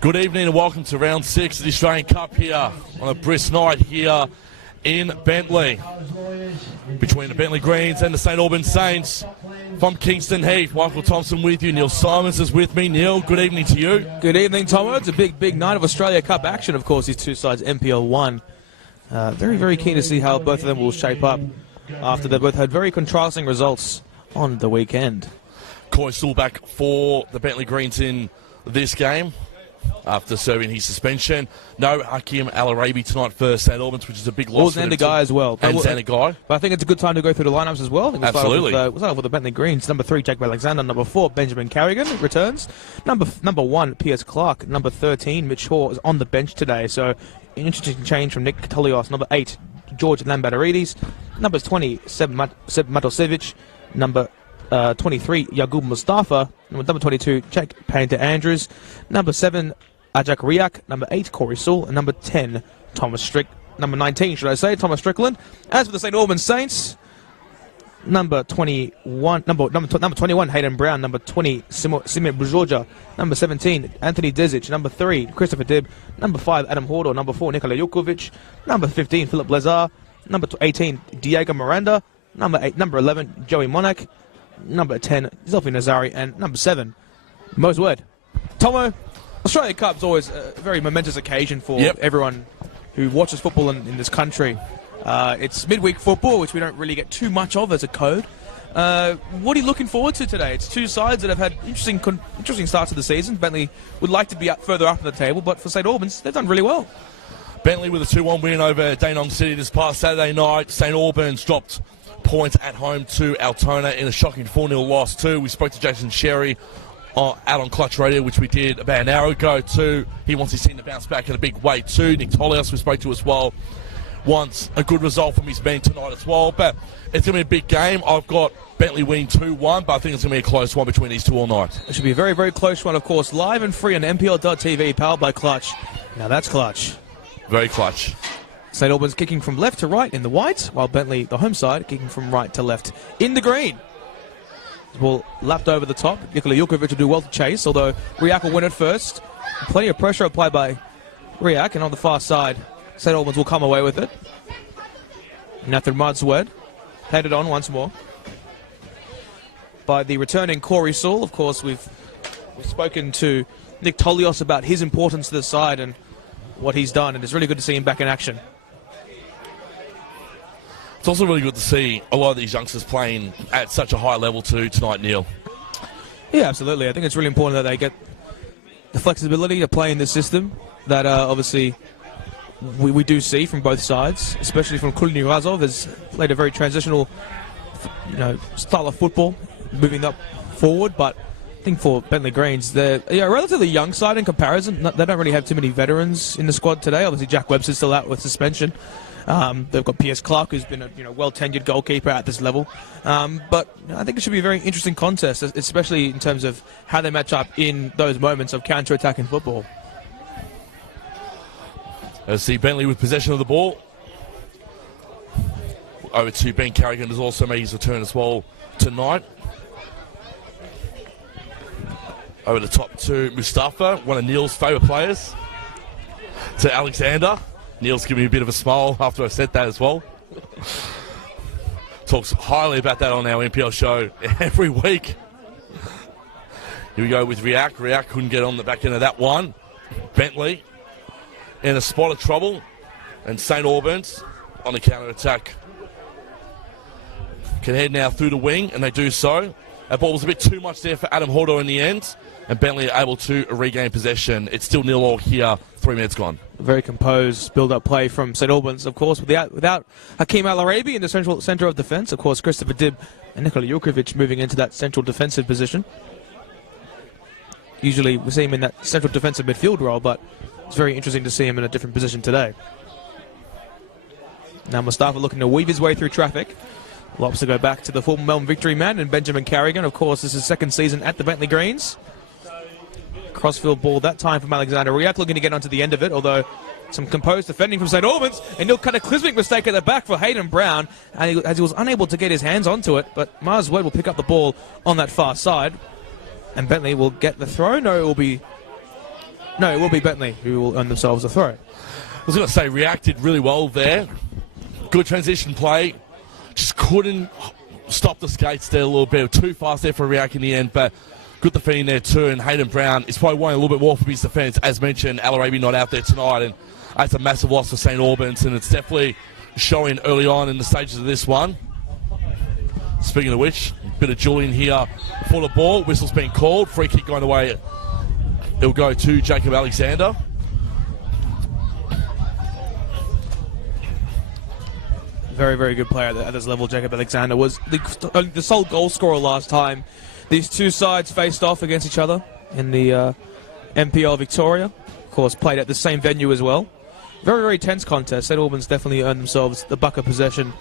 Good evening and welcome to round 6 of the Australian Cup here on a brisk night here in Bentley between the Bentleigh Greens and the St Albans Saints. From Kingston Heath, Michael Thompson with you. Neil Simons is with me. Neil, good evening to you. Good evening, Tomo. It's a big night of Australia Cup action, of course, these two sides, MPL 1. Very keen to see how both of them will shape up after they both had very contrasting results on the weekend. Corey still back for the Bentleigh Greens in this game after serving his suspension. No Hakim Al-Arabi tonight for St Albans, which is a big loss. Or Xander Guy as well. And Xander Guy. But I think it's a good time to go through the lineups as well. Absolutely. We'll start off with the Bentley Greens. Number 3, Jacob Alexander. Number 4, Benjamin Carrigan returns. Number 1, Piers Clark. Number 13, Mitch Haw is on the bench today. So an interesting change from Nick Katalios. Number 8, George Lambaterides. Number 20, Seb Matosevic. Number 23, Yagub Mustafa. Number 22, Jack Painter Andrews. Number 7, Ajak Riak. Number 8, Corey Sewell. And number 10, number 19, should I say, Thomas Strickland. As for the St Albans Saints, number 21, Hayden Brown. Number 20, Simon Bujorja. Number 17, Anthony Dezic. Number 3, Christopher Dibb. Number 5, Adam Hordor. Number 4, Nikola Jukovic. Number 15, Philip Lazar. Number 18, Diego Miranda. Number 11, Joey Monak. Number 10, Zelfi Nazari. And number 7, Mose Wed. Tomo, Australia Cup's always a very momentous occasion for everyone who watches football in this country. It's midweek football, which we don't really get too much of as a code. What are you looking forward to today? It's two sides that have had interesting starts to the season. Bentley would like to be further up in the table, but for St Albans, they've done really well. Bentley with a 2-1 win over Dandenong City this past Saturday night. St Albans dropped points at home to Altona in a shocking 4-0 loss too. We spoke to Jason Sherry out on Clutch Radio, which we did about an hour ago too. He wants his team to bounce back in a big way too. Nick Tolios we spoke to as well wants a good result from his men tonight as well. But it's going to be a big game. I've got Bentley winning 2-1, but I think it's going to be a close one between these two all night. It should be a very close one, of course. Live and free on MPL.TV, powered by Clutch. Now that's Clutch. Very clutch. St Albans kicking from left to right in the white, while Bentley, the home side, kicking from right to left in the green. Ball lapped over the top. Nikola Jukovic will do well to chase, although Riak will win it first. Plenty of pressure applied by Riak, and on the far side, St Albans will come away with it. Nathan Madswed headed on once more by the returning Corey Sewell. Of course, we've spoken to Nick Tolios about his importance to the side and what he's done, and it's really good to see him back in action. It's also really good to see a lot of these youngsters playing at such a high level too tonight, Neil. Yeah, absolutely. I think it's really important that they get the flexibility to play in this system that obviously we do see from both sides, especially from Kulni Razov, has played a very transitional style of football, moving up forward, but I think for Bentleigh Greens, they're a relatively young side in comparison. They don't really have too many veterans in the squad today. Obviously, Jack Webster's still out with suspension. They've got Piers Clark, who's been a well-tenured goalkeeper at this level. But I think it should be a very interesting contest, especially in terms of how they match up in those moments of counter-attack in football. Let's see Bentley with possession of the ball. Over to Ben Carrigan, has also made his return as well tonight. Over the top to Mustafa, one of Neil's favourite players. To Alexander. Neil's giving me a bit of a smile after I said that as well. Talks highly about that on our NPL show every week. Here we go with Riak. Riak couldn't get on the back end of that one. Bentley in a spot of trouble. And St Albans on the counter-attack. Can head now through the wing, and they do so. That ball was a bit too much there for Adam Hordor in the end. And Bentley are able to regain possession. It's still 0-0 here, 3 minutes gone. Very composed build-up play from St Albans, of course, without Hakim Al-Arabi in the centre of defence. Of course, Christopher Dibb and Nikola Jukovic moving into that central defensive position. Usually we see him in that central defensive midfield role, but it's very interesting to see him in a different position today. Now Mustafa looking to weave his way through traffic. Lops to go back to the former Melbourne Victory man and Benjamin Carrigan. Of course, this is his second season at the Bentleigh Greens. Crossfield ball that time from Alexander Riak, looking to get onto the end of it, although some composed defending from St Albans, and he'll cut a cataclysmic mistake at the back for Hayden Brown, and as he was unable to get his hands onto it, but Mars Wade will pick up the ball on that far side. And Bentley will get the throw. No, it will be Bentley who will earn themselves a throw. I was going to say, reacted really well there. Good transition play. Just couldn't stop the skates there a little bit. Too fast there for React in the end, but good defending there too. And Hayden Brown is probably wanting a little bit more from his defence. As mentioned, Al Arabi not out there tonight, and that's a massive loss for St Albans, and it's definitely showing early on in the stages of this one. Speaking of which, a bit of Julian here for the ball. Whistle's been called. Free kick going away. It'll go to Jacob Alexander. Very, very good player at this level. Jacob Alexander was the sole goal scorer last time these two sides faced off against each other in the MPL Victoria. Of course, played at the same venue as well. Very, very tense contest. St Albans definitely earned themselves the buck of possession.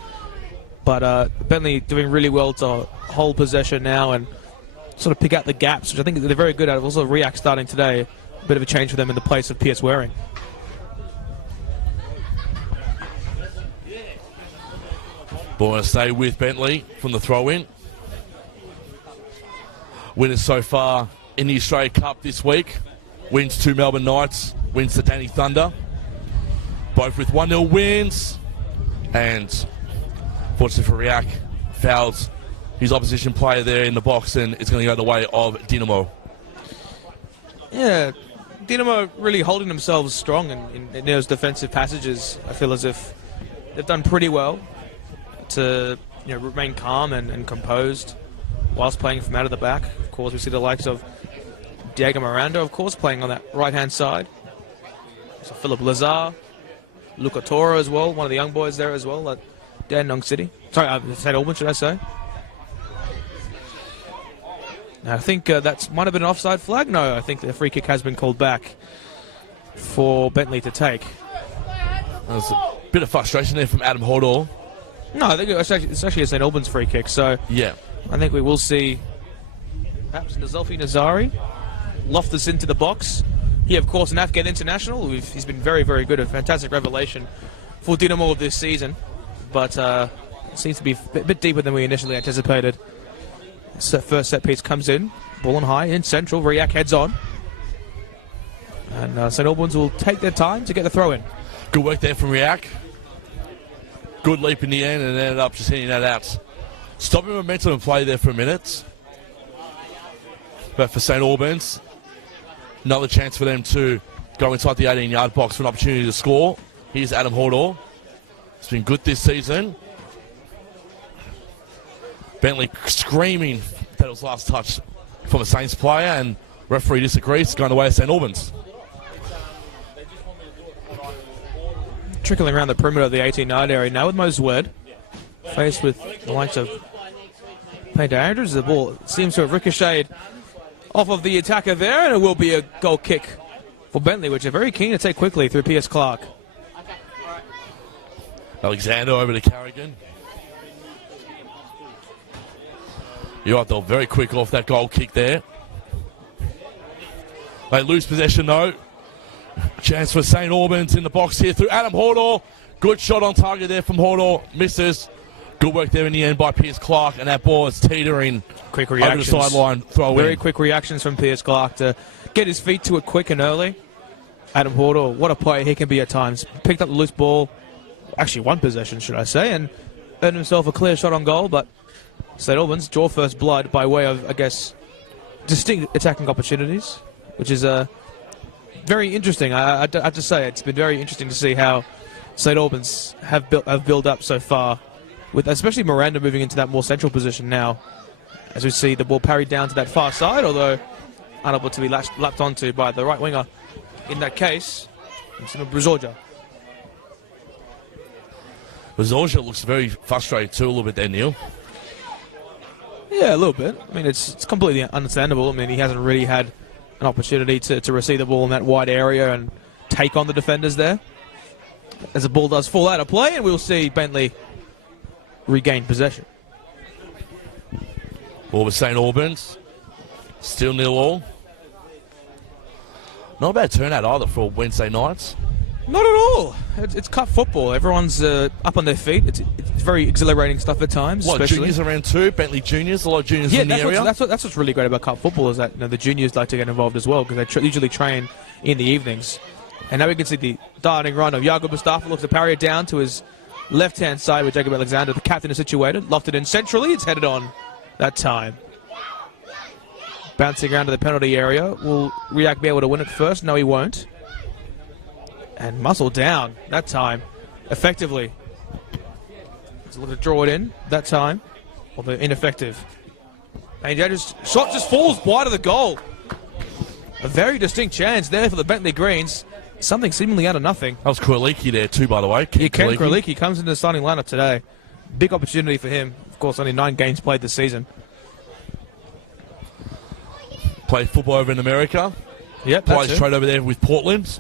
But Bentley doing really well to hold possession now and sort of pick out the gaps, which I think they're very good at. Also, React starting today. A bit of a change for them in the place of P.S. Waring. Ball going to stay with Bentley from the throw-in. Winners so far in the Australia Cup this week. Wins to Melbourne Knights, wins to Danny Thunder. Both with 1-0 wins. And fortunately for Riak, fouls his opposition player there in the box, and it's going to go the way of Dinamo. Yeah, Dinamo really holding themselves strong in those defensive passages. I feel as if they've done pretty well to remain calm and composed whilst playing from out of the back. Of course, we see the likes of Diego Miranda, of course, playing on that right-hand side. So Philip Lazar, Luca Toro as well, one of the young boys there as well at Dandenong City. Sorry, St Albans, should I say? Now, I think that might have been an offside flag. No, I think the free kick has been called back for Bentley to take. There's a bit of frustration there from Adam Hodor. No, I think it's actually a St Albans free kick, so yeah, I think we will see perhaps Nazolfi Nazari loft this into the box. He, of course, an Afghan international. He's been very, very good, a fantastic revelation for Dinamo of this season, but seems to be a bit deeper than we initially anticipated. First set piece comes in, ball on high, in central, Riak heads on. And St Albans will take their time to get the throw in. Good work there from Riak. Good leap in the end and ended up just hitting that out. Stopping momentum and play there for a minute. But for St Albans, another chance for them to go inside the 18-yard box for an opportunity to score. Here's Adam Hodor. It's been good this season. Bentley screaming that it was last touch from a Saints player, and referee disagrees. It's going the way of St Albans. Trickling around the perimeter of the 18-yard area now with Moses Wed. Faced with the likes of Painter Andrews. The ball seems to have ricocheted off of the attacker there, and it will be a goal kick for Bentley, which are very keen to take quickly through P.S. Clark. Alexander over to Carrigan. You're right, they're very quick off that goal kick there. They lose possession though. Chance for St Albans in the box here through Adam Hodor. Good shot on target there from Hodor. Misses. Good work there in the end by Piers Clark, and that ball is teetering quick reactions. Over the sideline throw Very quick reactions from Piers Clark to get his feet to it quick and early. Adam Hodor, what a player he can be at times. Picked up the loose ball, actually one possession should I say, and earned himself a clear shot on goal, but St Albans draw first blood by way of, I guess, distinct attacking opportunities, which is very interesting. I have to say, it's been very interesting to see how St Albans have built up so far, with especially Miranda moving into that more central position now, as we see the ball parried down to that far side, although unable to be lapped onto by the right winger. In that case, Brzorja. Brzorja looks very frustrated too a little bit there, Neil. Yeah, a little bit. I mean, it's completely understandable. I mean, he hasn't really had an opportunity to receive the ball in that wide area and take on the defenders there. As the ball does fall out of play, and we'll see Bentley regain possession. Ball with St Albans. Still 0-0. Not a bad turnout either for Wednesday nights. Not at all. It's cup football. Everyone's up on their feet. It's very exhilarating stuff at times. A lot of especially. juniors around too. Bentley juniors. A lot of juniors in the area. That's what's really great about cup football is that the juniors like to get involved as well because they usually train in the evenings. And now we can see the darting run of Yago Mustafa. Looks to parry it down to his left-hand side where Jacob Alexander, the captain, is situated. Lofted in centrally. It's headed on that time. Bouncing around to the penalty area. Will Riak be able to win it first? No, he won't. And muscle down that time, effectively. Let's look to draw it in that time, although ineffective. And shot just falls wide of the goal. A very distinct chance there for the Bentleigh Greens. Something seemingly out of nothing. That was Kraliki there too, by the way. Ken Kraliki comes into the starting lineup today. Big opportunity for him. Of course, only 9 games played this season. Played football over in America. Yep, Plays trade over there with Portland.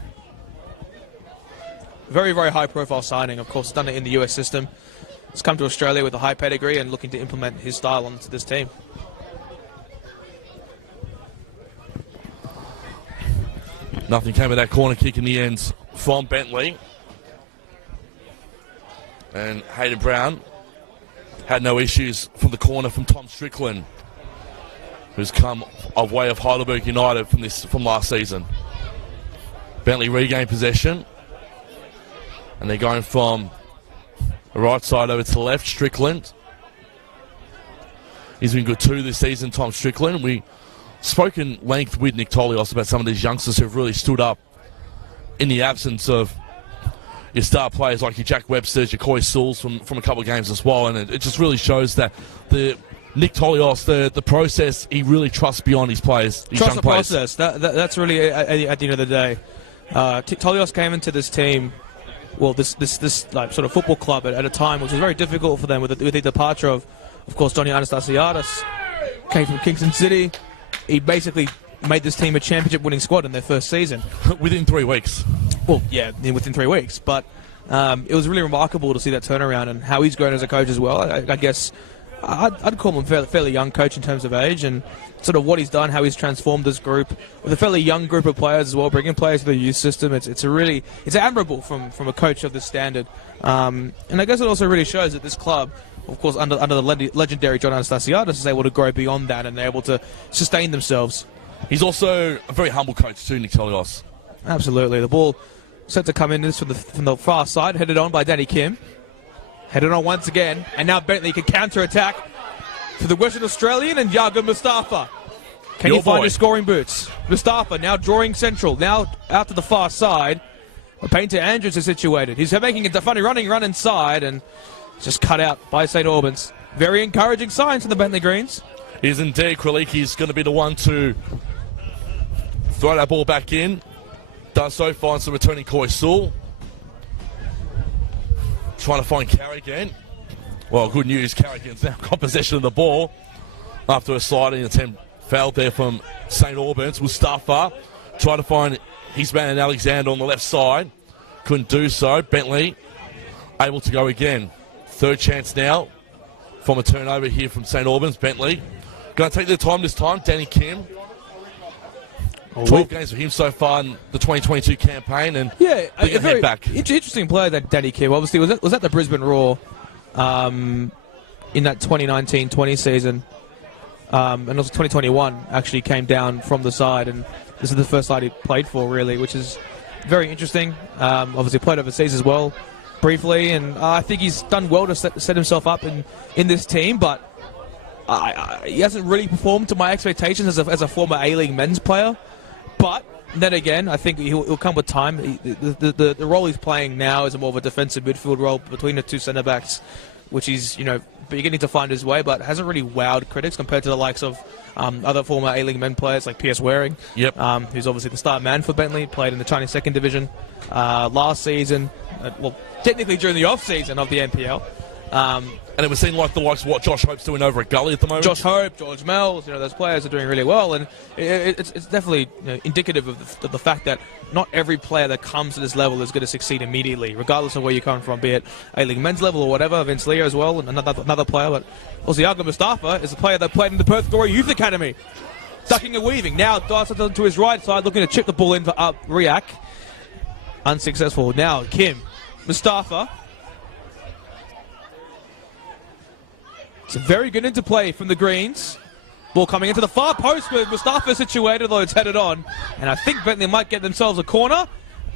Very, very high-profile signing. Of course, done it in the US system. He's come to Australia with a high pedigree and looking to implement his style onto this team. Nothing came of that corner kick in the end from Bentley. And Hayden Brown had no issues from the corner from Tom Strickland, who's come of way of Heidelberg United from last season. Bentley regained possession. And they're going from the right side over to the left. Strickland. He's been good too this season, Tom Strickland. We spoke in length with Nick Tolios about some of these youngsters who've really stood up in the absence of your star players like your Jack Websters, your Coy Souls from a couple of games as well. And it just really shows that the Nick Tolios, the process, he really trusts beyond his players. Trust the process. That's really at the end of the day. Tolios came into this team. Well, this like sort of football club at a time which was very difficult for them with the departure of course, Donny Anastasiadis came from Kingston City. He basically made this team a championship-winning squad in their first season. Within 3 weeks. Well, yeah, within 3 weeks. But it was really remarkable to see that turnaround and how he's grown as a coach as well. I guess I'd call him a fairly young coach in terms of age and sort of what he's done, how he's transformed this group with a fairly young group of players as well, bringing players to the youth system. It's admirable from a coach of this standard. And I guess it also really shows that this club, of course, under the legendary John Anastasiadis, is able to grow beyond that and they're able to sustain themselves. He's also a very humble coach too, Nick Tolios. Absolutely. The ball set to come in this from the far side, headed on by Danny Kim. Headed on once again, and now Bentley can counter-attack to the Western Australian and Yago Mustafa. Can he find his scoring boots? Mustafa now drawing central, now out to the far side. Painter Andrews is situated. He's making a funny running run inside and just cut out by St Albans. Very encouraging signs from the Bentleigh Greens. He is indeed. Kraliki's going to be the one to throw that ball back in. Does so, finds the returning Coy Sewell. Trying to find Carrigan. Well, good news, Carrigan's now got possession of the ball after a sliding attempt fouled there from St Albans. Mustafa trying to find his man Alexander on the left side. Couldn't do so. Bentley able to go again. Third chance now from a turnover here from St Albans. Bentley going to take their time this time. Danny Kim. 12 games for him so far in the 2022 campaign, and a very back. Interesting player, that Danny Kim. Obviously, was at the Brisbane Roar in that 2019-20 season, and also 2021 actually came down from the side, and this is the first side he played for, really, which is very interesting. Obviously, played overseas as well, briefly, and I think he's done well to set himself up in this team, but he hasn't really performed to my expectations as a former A-League men's player. But then again, I think he'll come with time. The role he's playing now is more of a defensive midfield role between the two centre backs, which he's beginning to find his way, but hasn't really wowed critics compared to the likes of other former A-League men players like P.S. Waring, who's obviously the star man for Bentley, played in the Chinese second division last season, technically during the off-season of the NPL. And it was seen like the likes of what Josh Hope's doing over at Gully at the moment. Josh Hope, George Mells, those players are doing really well, and it's definitely indicative of the fact that not every player that comes to this level is going to succeed immediately, regardless of where you come from, be it A-League men's level or whatever. Vince Leo as well, and another player, but also Yago Mustafa is a player that played in the Perth Glory Youth Academy. Ducking and weaving. Now dives to his right side, looking to chip the ball in for Riak. Unsuccessful. Now, Kim. Mustafa. It's a very good interplay from the Greens. Ball coming into the far post with Mustafa situated, though it's headed on. And I think Bentley might get themselves a corner.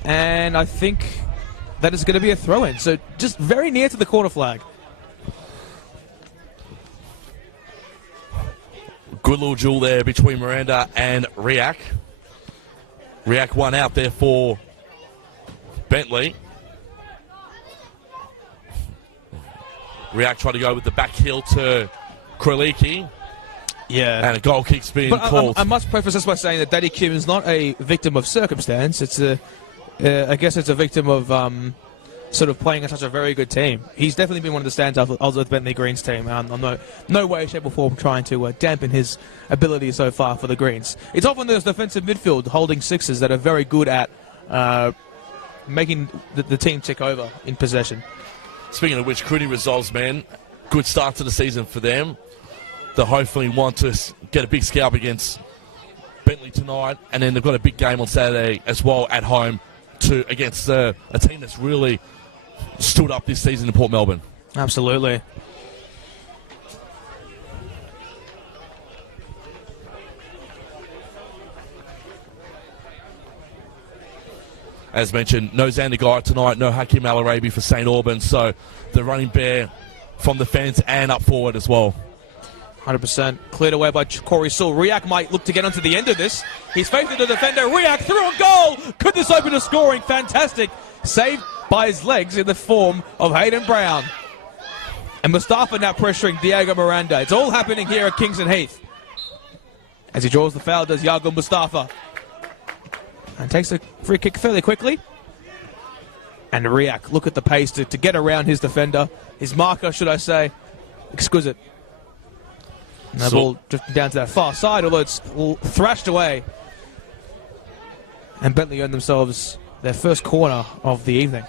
And I think that is going to be a throw-in. So just very near to the corner flag. Good little duel there between Miranda and Riak. Riak one out there for Bentley. Riak tried to go with the back heel to Kraliki. Yeah. And a goal kick's being called. I must preface this by saying that Daddy Kim is not a victim of circumstance. It's I guess it's a victim of sort of playing in such a very good team. He's definitely been one of the standouts of the Bentleigh Greens team. I'm no way, shape or form trying to dampen his ability so far for the Greens. It's often those defensive midfield holding sixes that are very good at making the team tick over in possession. Speaking of which, Crudy results, man. Good start to the season for them. They hopefully want to get a big scalp against Bentley tonight, and then they've got a big game on Saturday as well at home against a team that's really stood up this season in Port Melbourne. Absolutely. As mentioned, no Xander Guy tonight, no Hakim Al-Arabi for St Albans, so they're running bare from the fence and up forward as well. 100% cleared away by Corey Sewell. Riak might look to get onto the end of this. He's facing the defender. Riak through a goal. Could this open to scoring? Fantastic. Saved by his legs in the form of Hayden Brown. And Mustafa now pressuring Diego Miranda. It's all happening here at Kingston Heath. As he draws the foul, does Yago Mustafa. And takes a free kick fairly quickly. And Riak, look at the pace to get around his defender. His marker, should I say. Exquisite. And the ball drifting down to that far side, although it's thrashed away. And Bentley earned themselves their first corner of the evening.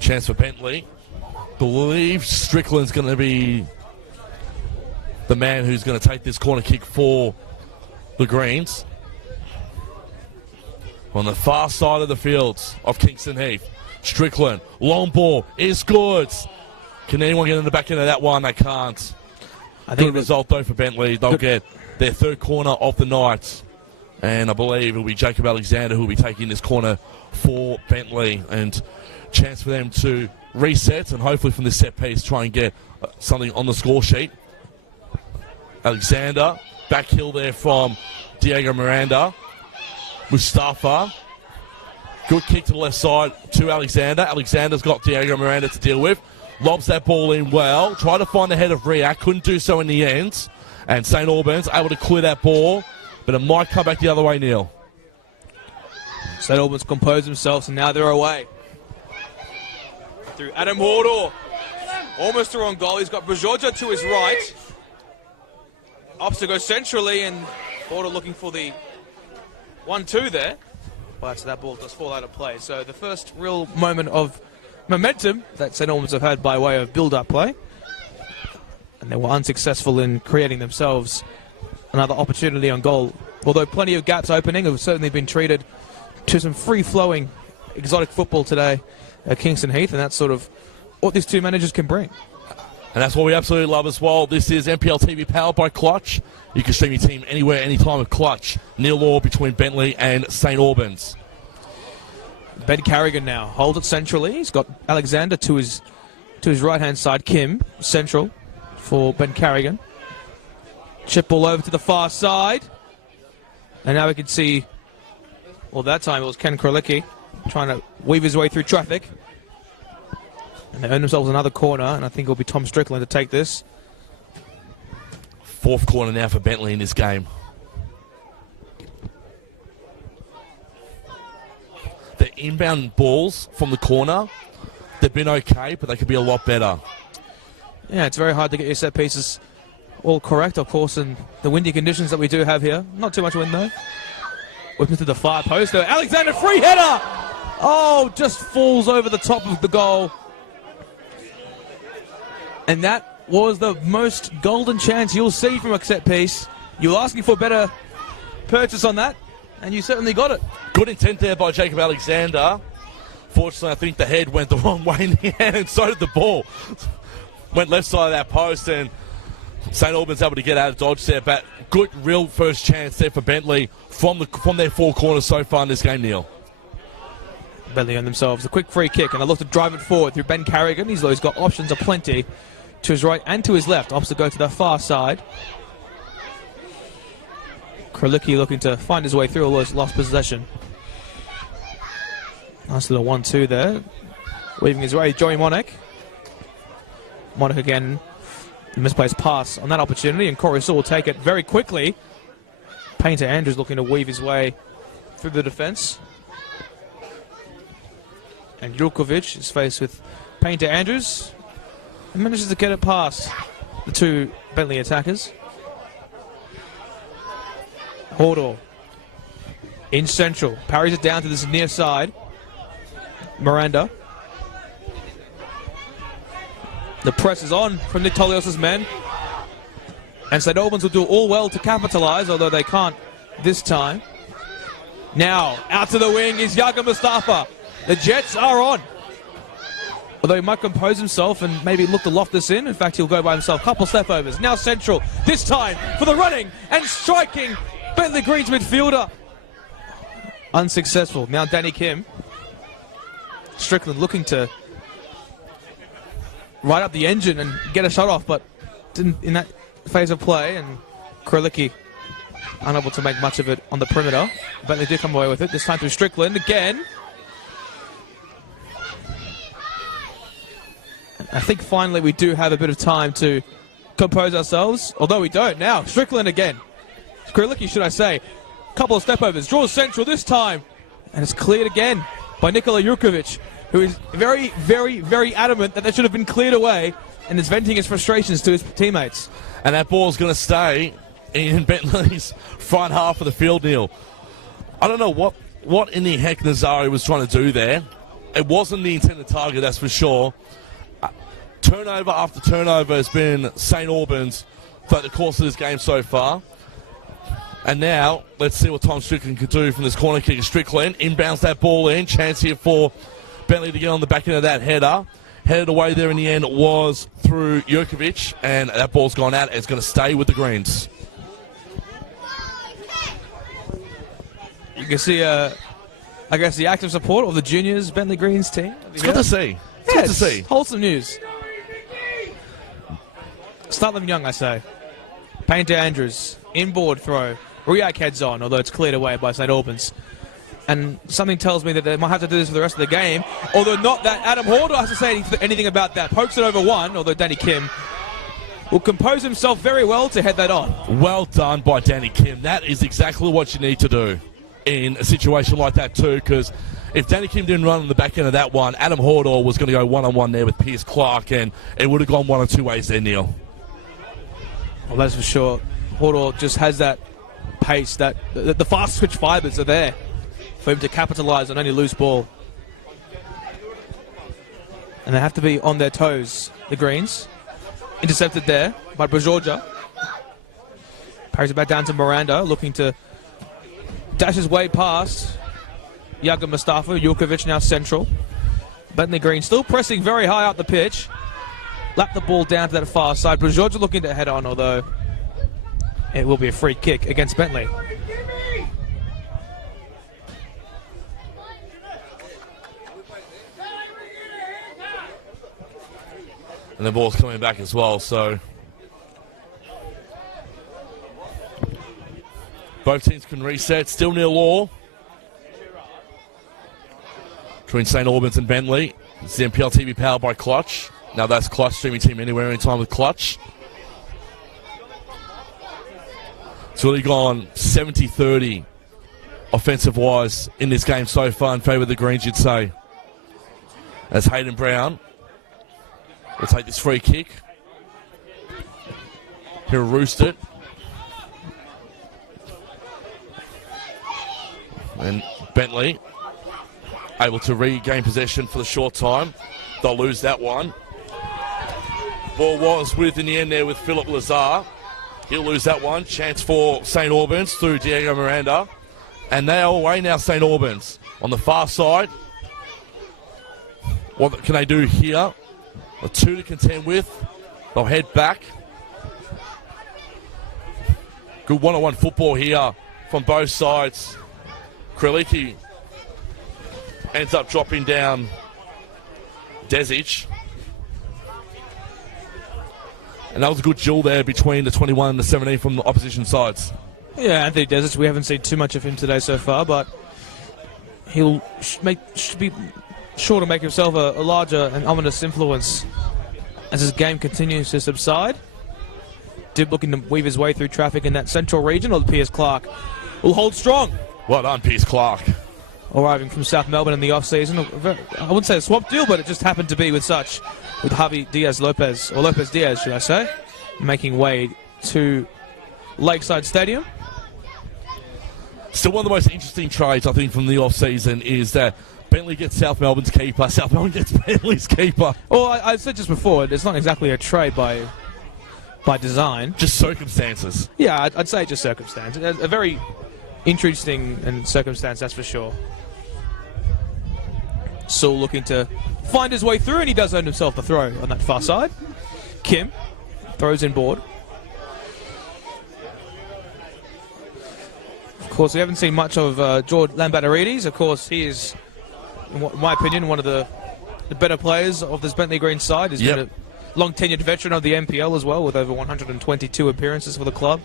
Chance for Bentley. Believe Strickland's going to be the man who's going to take this corner kick for the Greens. On the far side of the fields of Kingston Heath. Strickland, long ball, is good. Can anyone get in the back end of that one? They can't. Good result, though, for Bentley. They'll get their third corner of the night. And I believe it'll be Jacob Alexander who will be taking this corner for Bentley. And chance for them to reset and hopefully from this set piece try and get something on the score sheet. Alexander, back heel there from Diego Miranda. Mustafa. Good kick to the left side to Alexander. Alexander's got Diego Miranda to deal with. Lobs that ball in well. Tried to find the head of Riak. Couldn't do so in the end. And St Albans able to clear that ball. But it might come back the other way, Neil. St Albans compose themselves and now they're away. Through Adam Hordor. Almost a wrong goal. He's got Bajorja to his right. Opts to go centrally and Hordor looking for the 1-2 there. But that ball does fall out of play. So the first real moment of momentum that St Albans have had by way of build-up play. And they were unsuccessful in creating themselves another opportunity on goal. Although plenty of gaps opening, have certainly been treated to some free-flowing exotic football today at Kingston Heath. And that's sort of what these two managers can bring. And that's what we absolutely love as well. This is NPL TV powered by Clutch. You can stream your team anywhere, anytime with Clutch. Neil Law between Bentley and St Albans. Ben Carrigan now holds it centrally. He's got Alexander to his right-hand side. Kim, central for Ben Carrigan. Chip ball over to the far side. And now we can see, well, that time it was Ken Kralicki trying to weave his way through traffic. And they earn themselves another corner, and I think it'll be Tom Strickland to take this. Fourth corner now for Bentley in this game. The inbound balls from the corner, they've been okay, but they could be a lot better. Yeah, it's very hard to get your set pieces all correct, of course, in the windy conditions that we do have here. Not too much wind, though. Whipping to the far post. Alexander, free header! Oh, just falls over the top of the goal. And that was the most golden chance you'll see from a set piece. You were asking for a better purchase on that, and you certainly got it. Good intent there by Jacob Alexander. Fortunately, I think the head went the wrong way in the end, and so did the ball. Went left side of that post, and St Albans able to get out of dodge there. But good, real first chance there for Bentley from their four corners so far in this game, Neil. Bentley on themselves a quick free kick, and I look to drive it forward through Ben Carrigan. He's got options aplenty to his right and to his left. Opts to go to the far side. Kralicki looking to find his way through, although he's lost possession. Nice little 1-2 there. Weaving his way, Joey Monek. Monek again, misplaced pass on that opportunity, and Corey Saul will take it very quickly. Painter Andrews looking to weave his way through the defence. And Jurkovic is faced with Painter Andrews and manages to get it past the two Bentley attackers. Hordor in central, parries it down to this near side. Miranda. The press is on from Nick Tolios' men. And St Albans will do all well to capitalise, although they can't this time. Now, out to the wing is Yaga Mustafa. The Jets are on. Although he might compose himself and maybe look to loft this in. In fact, he'll go by himself. Couple step overs. Now central. This time for the running and striking Bentleigh Greens midfielder. Unsuccessful. Now Danny Kim. Strickland looking to ride up the engine and get a shot off, but didn't in that phase of play, and Kralicki unable to make much of it on the perimeter. Bentley did come away with it, this time through Strickland again. And I think finally we do have a bit of time to compose ourselves, although we don't now. Strickland again. Kralicki, should I say. Couple of step overs, draws central this time, and it's cleared again by Nikola Jurkovic, who is very, very, very adamant that should have been cleared away and is venting his frustrations to his teammates. And that ball's going to stay in Bentley's front half of the field, Neil. I don't know what in the heck Nazari was trying to do there. It wasn't the intended target, that's for sure. Turnover after turnover has been St Albans throughout the course of this game so far. And now, let's see what Tom Strickland can do from this corner kick. Strickland inbounds that ball in. Chance here for Bentley to get on the back end of that header. Headed away there in the end was through Jurkovic, and that ball's gone out. It's going to stay with the Greens. You can see, I guess, the active support of the juniors Bentleigh Greens team. It's good to see. It's good to see. Wholesome news. Start them young, I say. Painter Andrews, inboard throw. Riak heads on, although it's cleared away by St Albans. And something tells me that they might have to do this for the rest of the game. Although not that Adam Hordor has to say anything about that. Pokes it over one, although Danny Kim will compose himself very well to head that on. Well done by Danny Kim. That is exactly what you need to do in a situation like that too, because if Danny Kim didn't run on the back end of that one, Adam Hordor was going to go one-on-one there with Pierce Clark, and it would have gone one or two ways there, Neil. Well, that's for sure. Hordor just has that pace, that the fast switch fibers are there for him to capitalise on any loose ball. And they have to be on their toes, the Greens. Intercepted there by Bajorja. Parries it back down to Miranda, looking to dash his way past Yaga Mustafa. Jurkovic now central. Bentley Green still pressing very high up the pitch. Lap the ball down to that far side. Bajorja looking to head on, although it will be a free kick against Bentley. And the ball's coming back as well, so both teams can reset. Still 0-0 between St Albans and Bentley. It's the MPL TV powered by Clutch. Now that's Clutch, streaming team anywhere, anytime with Clutch. It's really gone 70-30 offensive-wise in this game so far in favour of the Greens, you'd say. As Hayden Brown will take this free kick. He'll roost it. And Bentley able to regain possession for the short time. They'll lose that one. Ball was with in the end there with Philip Lazar. He'll lose that one. Chance for St Albans through Diego Miranda. And they are away now, St Albans. On the far side. What can they do here? A 2 to contend with. They'll head back. Good one-on-one football here from both sides. Kreliki ends up dropping down Desic. And that was a good duel there between the 21 and the 17 from the opposition sides. Yeah, Anthony Desic, we haven't seen too much of him today so far, but should be sure to make himself a larger and ominous influence as his game continues to subside. Dib looking to weave his way through traffic in that central region, or Piers Clark will hold strong. Well done, Piers Clark. Arriving from South Melbourne in the off-season. I wouldn't say a swap deal, but it just happened to be with Javi Diaz-Lopez, or Lopez-Diaz, should I say, making way to Lakeside Stadium. Still one of the most interesting trades, I think, from the off-season is that Bentley gets South Melbourne's keeper, South Melbourne gets Bentley's keeper. Well, I said just before, it's not exactly a trade by design. Just circumstances. Yeah, I'd say just circumstance. A very interesting and circumstance, that's for sure. Saul looking to find his way through, and he does earn himself the throw on that far side. Kim throws in board. Of course, we haven't seen much of George Lambatarides. Of course, he is, in my opinion, one of the better players of this Bentleigh Greens side. He's been a long-tenured veteran of the NPL as well, with over 122 appearances for the club.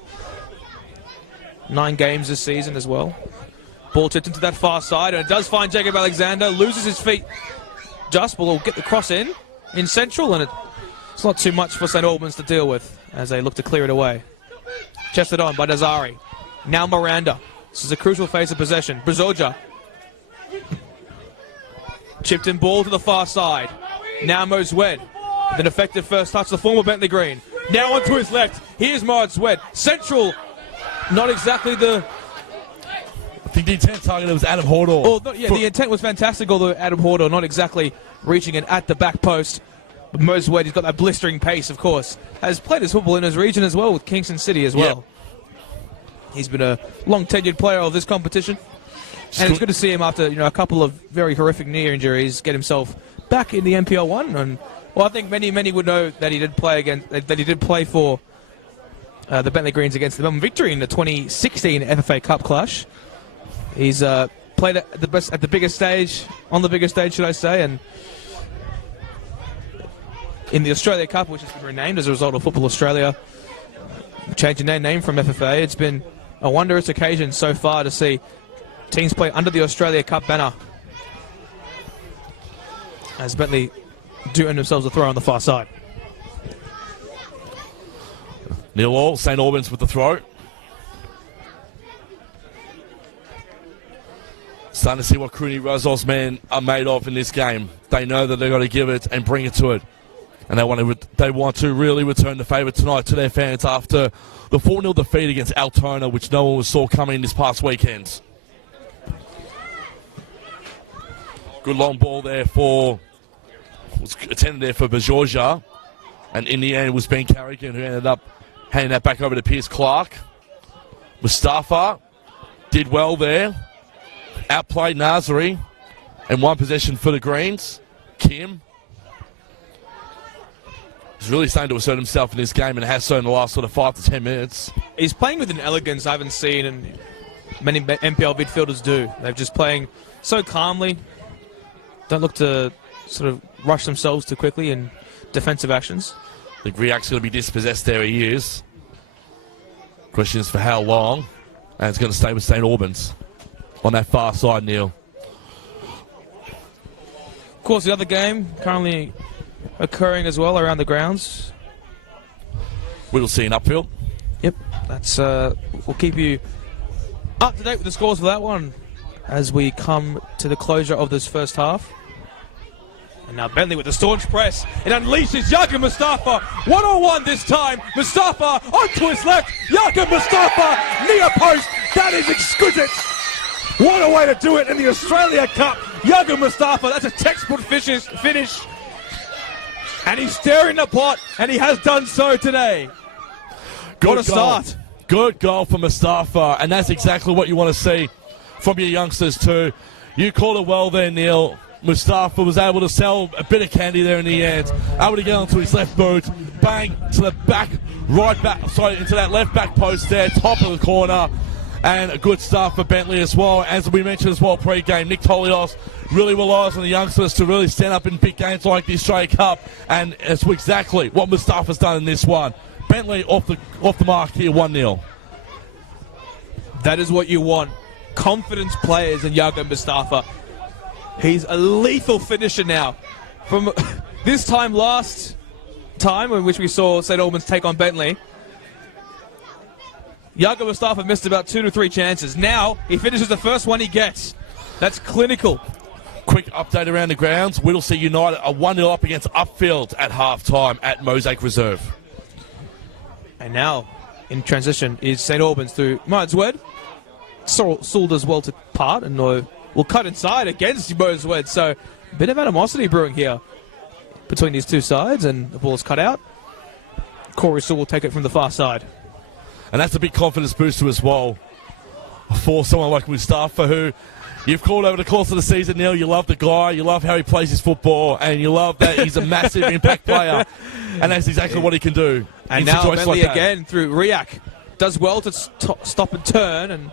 9 games this season as well. Ball tipped into that far side, and it does find Jacob Alexander. Loses his feet just, but will get the cross in central, and it's not too much for St Albans to deal with as they look to clear it away. Chested on by Nazari. Now Miranda. This is a crucial phase of possession. Brazorja. Chipped in ball to the far side. Now Moswed. With an effective first touch, the former Bentleigh Green. Now onto his left. Here's Moswed. Central. Not exactly the... I think the intent target was Adam Hordor. The intent was fantastic, although Adam Hordor not exactly reaching it at the back post. But Moswed, he's got that blistering pace, of course. Has played his football in his region as well, with Kingston City as well. He's been a long-tenured player of this competition. And it's good to see him after a couple of very horrific knee injuries get himself back in the NPL 1. And I think many would know that he did play for the Bentleigh Greens against the Melbourne Victory in the 2016 FFA Cup clash. He's played at the biggest stage, on the biggest stage, should I say, and in the Australia Cup, which has been renamed as a result of Football Australia changing their name from FFA. It's been a wondrous occasion so far to see teams play under the Australia Cup banner, as Bentley do earn themselves a throw on the far side. 0-0, St Albans with the throw. Starting to see what Crooney Razov's men are made of in this game. They know that they've got to give it and bring it to it. And they want to really return the favour tonight to their fans after the 4-0 defeat against Altona, which no one saw coming this past weekend. Good long ball there was attended there for Bajorja. And in the end, it was Ben Carrigan who ended up handing that back over to Piers Clark. Mustafa did well there. Outplayed Nazari. And one possession for the Greens. Kim is really starting to assert himself in this game, and has so in the last sort of 5 to 10 minutes. He's playing with an elegance I haven't seen and many NPL midfielders do. They're just playing so calmly. Don't look to sort of rush themselves too quickly in defensive actions. I think Riak's going to be dispossessed there. He is. Question is for how long, and it's going to stay with St Albans on that far side, Neil. Of course, the other game currently occurring as well around the grounds. We'll see an upfield. Yep, that's we'll keep you up to date with the scores for that one as we come to the closure of this first half. And now Bentley with the staunch press. It unleashes Yakin Mustafa. 1-on-1 this time. Mustafa onto his left. Yakin Mustafa near post. That is exquisite. What a way to do it in the Australia Cup. Yakin Mustafa, that's a textbook finish. And he's stirring the pot, and he has done so today. What a start. Good goal for Mustafa, and that's exactly what you want to see from your youngsters too. You called it well there, Neil. Mustafa was able to sell a bit of candy there in the end, able to get onto his left boot, bang to the back, into that left back post there, top of the corner, and a good start for Bentley as well. As we mentioned as well pre-game, Nick Tolios really relies on the youngsters to really stand up in big games like the Australia Cup, and it's exactly what Mustafa's done in this one. Bentley off the mark here, 1-0. That is what you want. Confidence players in Yago Mustafa. He's a lethal finisher now. From this time last time in which we saw St Albans take on Bentley, Yago Mustafa missed about 2 to 3 chances. Now he finishes the first one he gets. That's clinical. Quick update around the grounds. Whittlesea United are 1-0 up against Upfield at half-time at Mosaic Reserve. And now, in transition, is St Albans through Moswed. Soul does well to part and will cut inside against Moswed. So, a bit of animosity brewing here between these two sides, and the ball is cut out. Corey Sewell will take it from the far side. And that's a big confidence booster as well for someone like Mustafa, who you've called over the course of the season, Neil. You love the guy, you love how he plays his football, and you love that he's a massive impact player. And that's exactly what he can do. And now Bentley again through Riak. Does well to stop and turn, and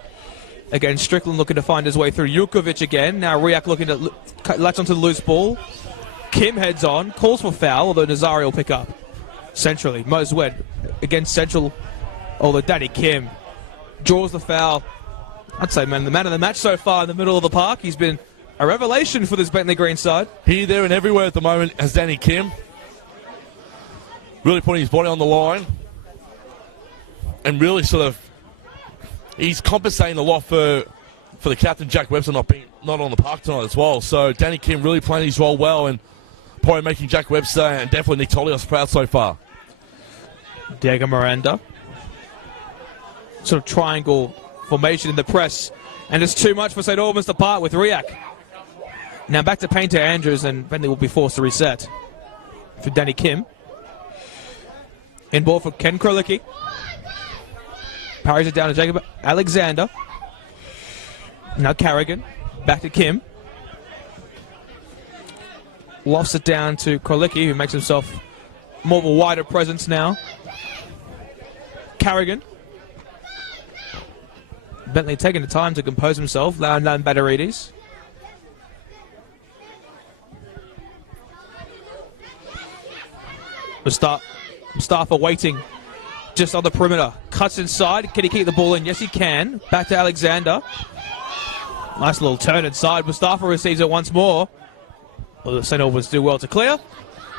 again Strickland looking to find his way through. Jukovic again. Now Riak looking to latch onto the loose ball. Kim heads on, calls for foul, although Nazari will pick up. Centrally, Moswed against Central, although Danny Kim draws the foul. I'd say the man of the match so far in the middle of the park. He's been a revelation for this Bentleigh Greens side. Here, there and everywhere at the moment as Danny Kim. Really putting his body on the line. And really he's compensating a lot for the captain, Jack Webster, not on the park tonight as well. So Danny Kim really playing his role well and probably making Jack Webster and definitely Nick Tolios proud so far. Diego Miranda. Sort of triangle formation in the press. And it's too much for St Albans to part with Riak. Now back to Painter Andrews, and Bentley will be forced to reset. For Danny Kim. In ball for Ken Krolicki. Parries it down to Jacob Alexander. Now Carrigan. Back to Kim. Lofts it down to Krolicki, who makes himself more of a wider presence now. Carrigan. Bentley taking the time to compose himself. Launan Batterides. Mustafa waiting just on the perimeter. Cuts inside. Can he keep the ball in? Yes, he can. Back to Alexander. Nice little turn inside. Mustafa receives it once more. Well, the St Albans do well to clear.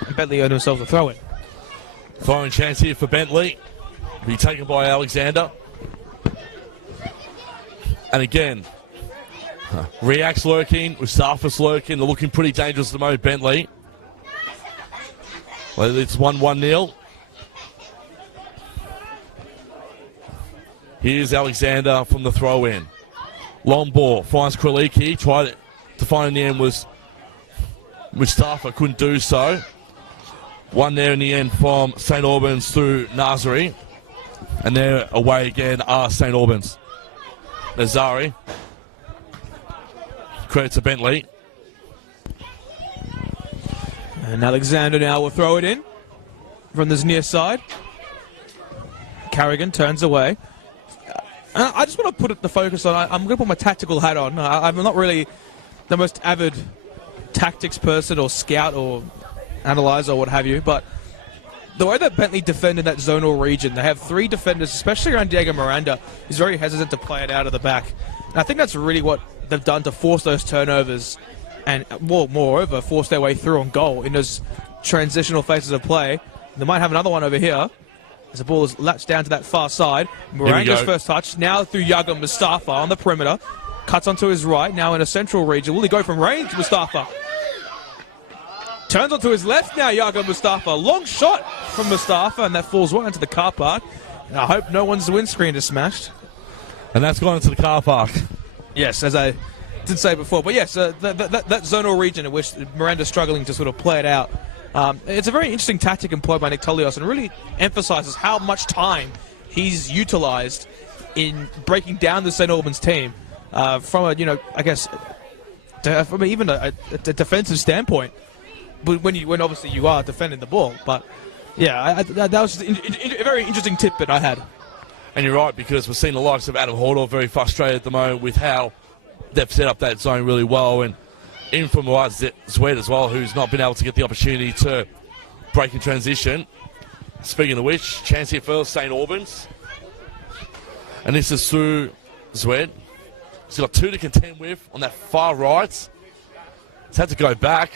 And Bentley earned himself a throw-in. Throwing chance here for Bentley. Be taken by Alexander. And again, Riak's lurking, Mustafa's lurking. They're looking pretty dangerous at the moment, Bentley. Well, it's 1-1-0. Here's Alexander from the throw-in. Long ball, finds Krolicki. Tried to find in the end was Mustafa, couldn't do so. One there in the end from St Albans through Nazari. And they're away again are St Albans. Nazari. Credit to Bentley. And Alexander now will throw it in from this near side. Carrigan turns away. I just want to put the focus on, I'm going to put my tactical hat on. I'm not really the most avid tactics person or scout or analyzer or what have you, but the way that Bentley defend in that zonal region, they have 3 defenders, especially around Diego Miranda, who's very hesitant to play it out of the back. And I think that's really what they've done to force those turnovers and, moreover, force their way through on goal in those transitional phases of play. They might have another one over here as the ball is latched down to that far side. Miranda's first touch, now through Yago Mustafa on the perimeter. Cuts onto his right, now in a central region. Will he go from range, Mustafa? Turns onto his left now, Yago Mustafa. Long shot from Mustafa, and that falls right into the car park. And I hope no one's windscreen is smashed. And that's gone into the car park. Yes, as I did say before. But yes, that zonal region in which Miranda's struggling to sort of play it out. It's a very interesting tactic employed by Nick Tolios and really emphasises how much time he's utilised in breaking down the St Albans team from a, I guess, from even a defensive standpoint. But when obviously you are defending the ball, but yeah, that was just a very interesting tidbit I had. And you're right, because we're seeing the likes of Adam Hordor very frustrated at the moment with how they've set up that zone really well, and even from Zwed as well, who's not been able to get the opportunity to break in transition. Speaking of which, chance here for St Albans. And this is through Zwed. He's got 2 to contend with on that far right. He's had to go back.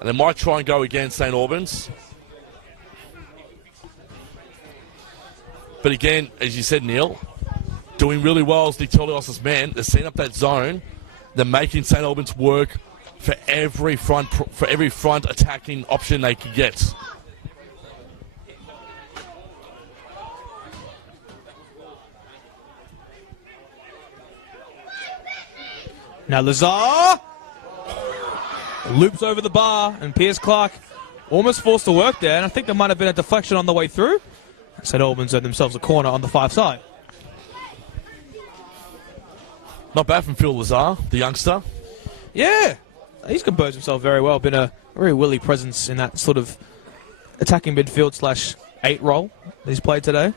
And they might try and go again, St Albans. But again, as you said, Neil, doing really well as Nick Tolios' men. They're setting up that zone. They're making St Albans work for every front attacking option they can get. Now Lazar loops over the bar, and Pierce Clark almost forced to work there, and I think there might have been a deflection on the way through. St Albans earned themselves a corner on the 5 side. Not bad from Phil Lazar, the youngster. Yeah, he's composed himself very well. Been a very willy presence in that sort of attacking midfield /8 role that he's played today.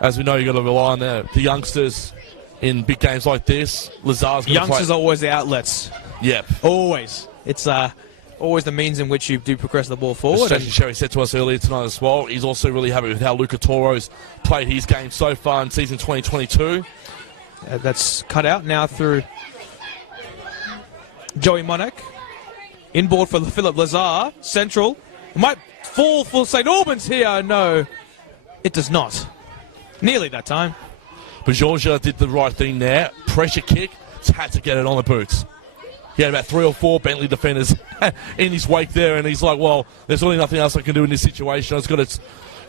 As we know, you've got to rely on the youngsters in big games like this. Lazar's going to youngsters are always the outlets. Yep. Always. It's always the means in which you do progress the ball forward. As Sherry said to us earlier tonight as well, he's also really happy with how Luca Toro's played his game so far in season 2022. That's cut out now through Joey Monek. Inboard for Philip Lazar. Central. It might fall for St Albans here. No, it does not. Nearly that time. But Georgia did the right thing there. Pressure kick. Just had to get it on the boots. He had about 3 or 4 Bentley defenders in his wake there, and he's like, well, there's really nothing else I can do in this situation. I've got to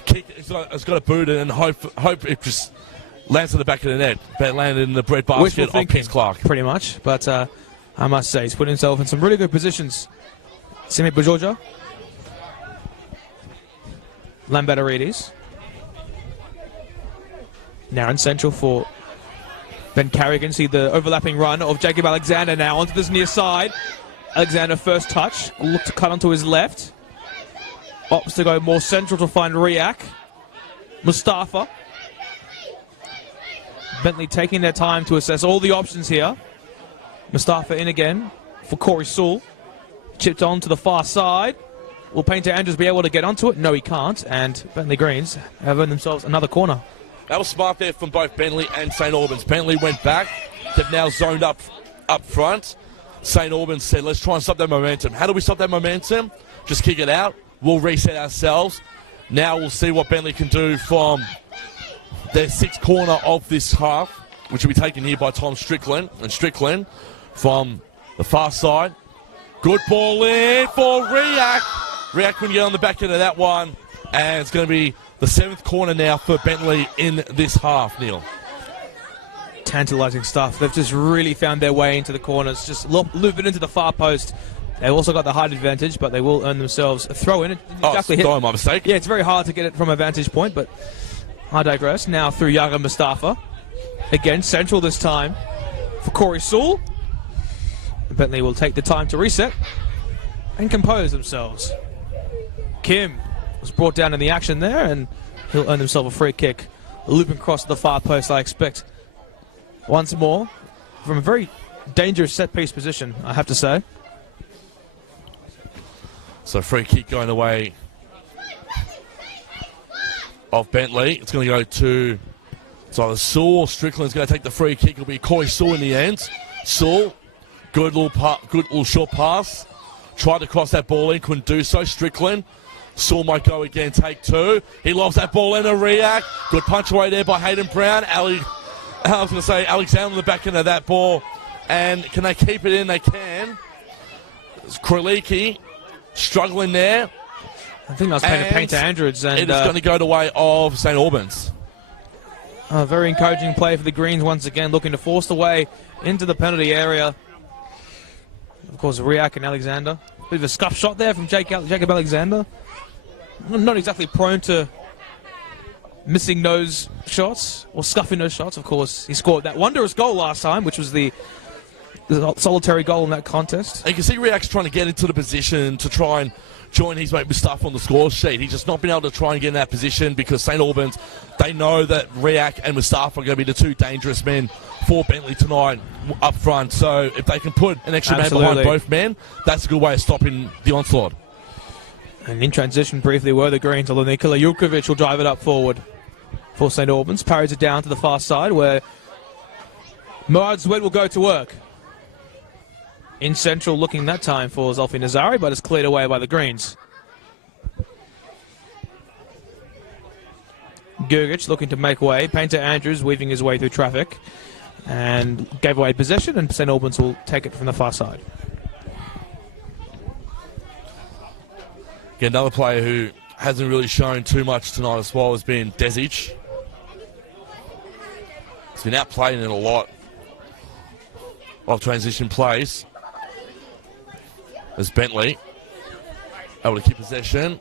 kick, I've got to boot it and hope it just lands to the back of the net. But it landed in the bread basket of Pierce Clark. Pretty much, but I must say, he's put himself in some really good positions. Simi Bajorja. Lambertaridis. Now in central for Ben Carrigan. See the overlapping run of Jacob Alexander now onto this near side. Alexander first touch. Look to cut onto his left. Opts to go more central to find Riak. Mustafa. Bentley taking their time to assess all the options here. Mustafa in again for Corey Sewell. Chipped on to the far side. Will Painter Andrews be able to get onto it? No, he can't. And Bentleigh Greens have earned themselves another corner. That was smart there from both Bentley and St Albans. Bentley went back. They've now zoned up front. St Albans said, let's try and stop that momentum. How do we stop that momentum? Just kick it out. We'll reset ourselves. Now we'll see what Bentley can do from their 6th corner of this half, which will be taken here by Tom Strickland. And Strickland from the far side. Good ball in for Riak. Riak couldn't get on the back end of that one. And it's going to be the 7th corner now for Bentley in this half, Neil. Tantalising stuff. They've just really found their way into the corners. Just loop it into the far post. They've also got the height advantage, but they will earn themselves a throw in. Sorry, my mistake. Yeah, it's very hard to get it from a vantage point, but I digress. Now through Yaga Mustafa. Again, central this time for Corey Sewell. Bentley will take the time to reset and compose themselves. Kim was brought down in the action there, and he'll earn himself a free kick. Looping across the far post, I expect. Once more, from a very dangerous set-piece position, I have to say. So free kick going away of Bentley. It's going to go to... It's either Sewell or Strickland's going to take the free kick. It'll be Corey Sewell in the end. Sewell, good little short pass. Tried to cross that ball in, couldn't do so. Strickland. Sewell might go again, take 2. He lobs that ball in a Riak. Good punch away there by Hayden Brown. I was going to say Alexander on the back end of that ball. And can they keep it in? They can. It's Kraliki struggling there. I think that's Painter Andrews. And it is going to go the way of St Albans. A very encouraging play for the Greens once again, looking to force the way into the penalty area. Of course, Riak and Alexander. Bit of a scuff shot there from Jacob Alexander. Not exactly prone to missing those shots, or scuffing those shots. Of course, he scored that wondrous goal last time, which was the solitary goal in that contest. And you can see Riak's trying to get into the position to try and join his mate Mustafa on the score sheet. He's just not been able to try and get in that position because St Albans, they know that Riak and Mustafa are going to be the two dangerous men for Bentley tonight up front. So if they can put an extra man behind both men, that's a good way of stopping the onslaught. And in transition briefly were the Greens, although Nikola Jurkovic will drive it up forward for St Albans. Parries it down to the far side where Moad Zwed will go to work. In central, looking that time for Zulfi Nazari, but it's cleared away by the Greens. Gergic looking to make way. Painter Andrews weaving his way through traffic and gave away possession, and St Albans will take it from the far side. Again, another player who hasn't really shown too much tonight as well has been Desic. He's been outplayed in a lot of transition plays. As Bentley able to keep possession.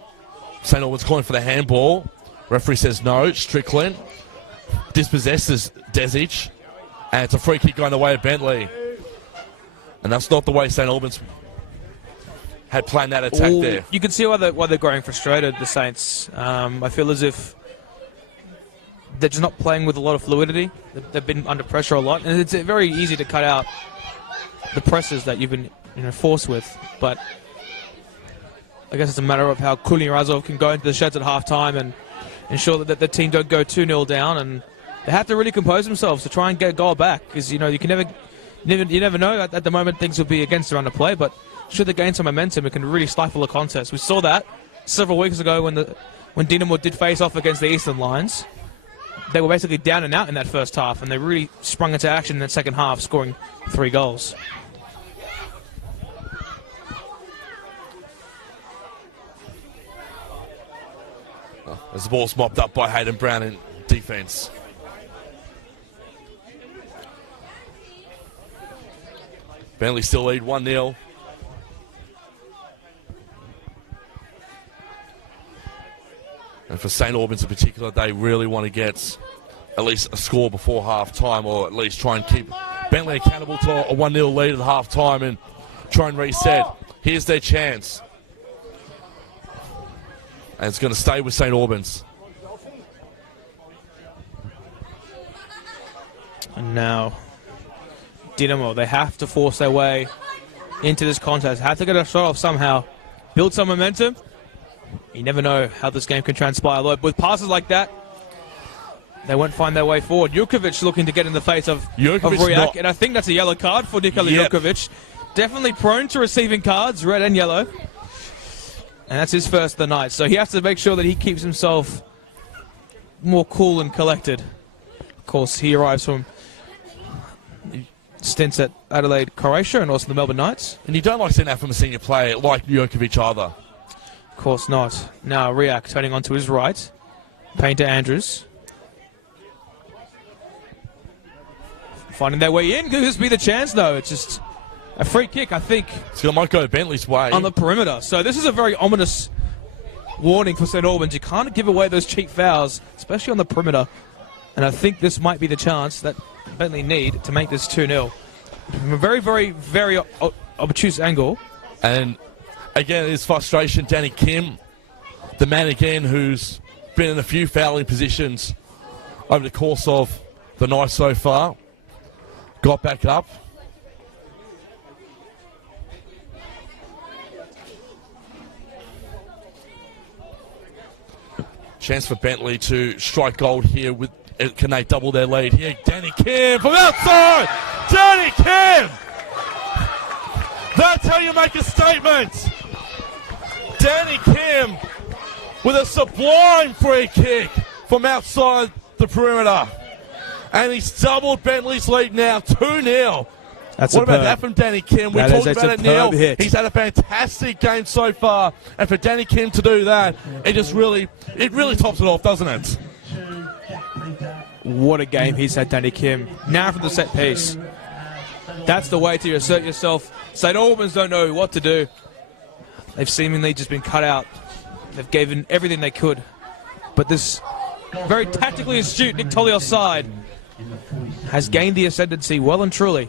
St Albans calling for the handball. Referee says no. Strickland dispossesses Desic, and it's a free kick going the way of Bentley. And that's not the way St Albans had planned that attack there. You can see why they're growing frustrated, the Saints. I feel as if they're just not playing with a lot of fluidity. They've been under pressure a lot, and it's very easy to cut out the presses that you've been forced with. But I guess it's a matter of how Kulnirazov can go into the sheds at half-time and ensure that the team don't go 2-0 down, and they have to really compose themselves to try and get a goal back, because you can never know. At the moment things will be against their underplay, but should they gain some momentum, it can really stifle a contest. We saw that several weeks ago when Dinamo did face off against the Eastern Lions. They were basically down and out in that first half, and they really sprung into action in that second half, scoring 3 goals. As the ball's mopped up by Hayden Brown in defence. Bentley still lead 1-0. And for St Albans in particular, they really want to get at least a score before half-time, or at least try and keep Bentley accountable to a 1-0 lead at half-time and try and reset. Here's their chance. And it's going to stay with St Albans. And now, Dinamo, they have to force their way into this contest. Have to get a shot off somehow. Build some momentum. You never know how this game can transpire. With passes like that, they won't find their way forward. Jurkovic looking to get in the face of Riak, and I think that's a yellow card for Nikola Jurkovic. Definitely prone to receiving cards, red and yellow. And that's his first of the night, so he has to make sure that he keeps himself more cool and collected. Of course, he arrives from stints at Adelaide, Croatia, and also the Melbourne Knights. And you don't like seeing that from a senior player like Jurkovic either. Of course not. Now Riak turning onto his right. Painter Andrews. Finding their way in. Could this be the chance? No, it's just a free kick, I think. So it might go Bentley's way. On the perimeter. So this is a very ominous warning for St Albans. You can't give away those cheap fouls, especially on the perimeter. And I think this might be the chance that Bentley need to make this 2-0. From a very, very, very obtuse angle. And again, it's frustration. Danny Kim, the man again who's been in a few fouling positions over the course of the night so far. Got back up. Chance for Bentley to strike gold here. Can they double their lead here? Danny Kim from outside! Danny Kim! That's how you make a statement! Danny Kim with a sublime free kick from outside the perimeter. And he's doubled Bentley's lead now, 2-0. What about that from Danny Kim? We talked about it, Neil. He's had a fantastic game so far, and for Danny Kim to do that, it really tops it off, doesn't it? What a game he's had, Danny Kim. Now for the set piece. That's the way to assert yourself. St Albans don't know what to do. They've seemingly just been cut out. They've given everything they could. But this very tactically astute Nick Tolios' side has gained the ascendancy well and truly.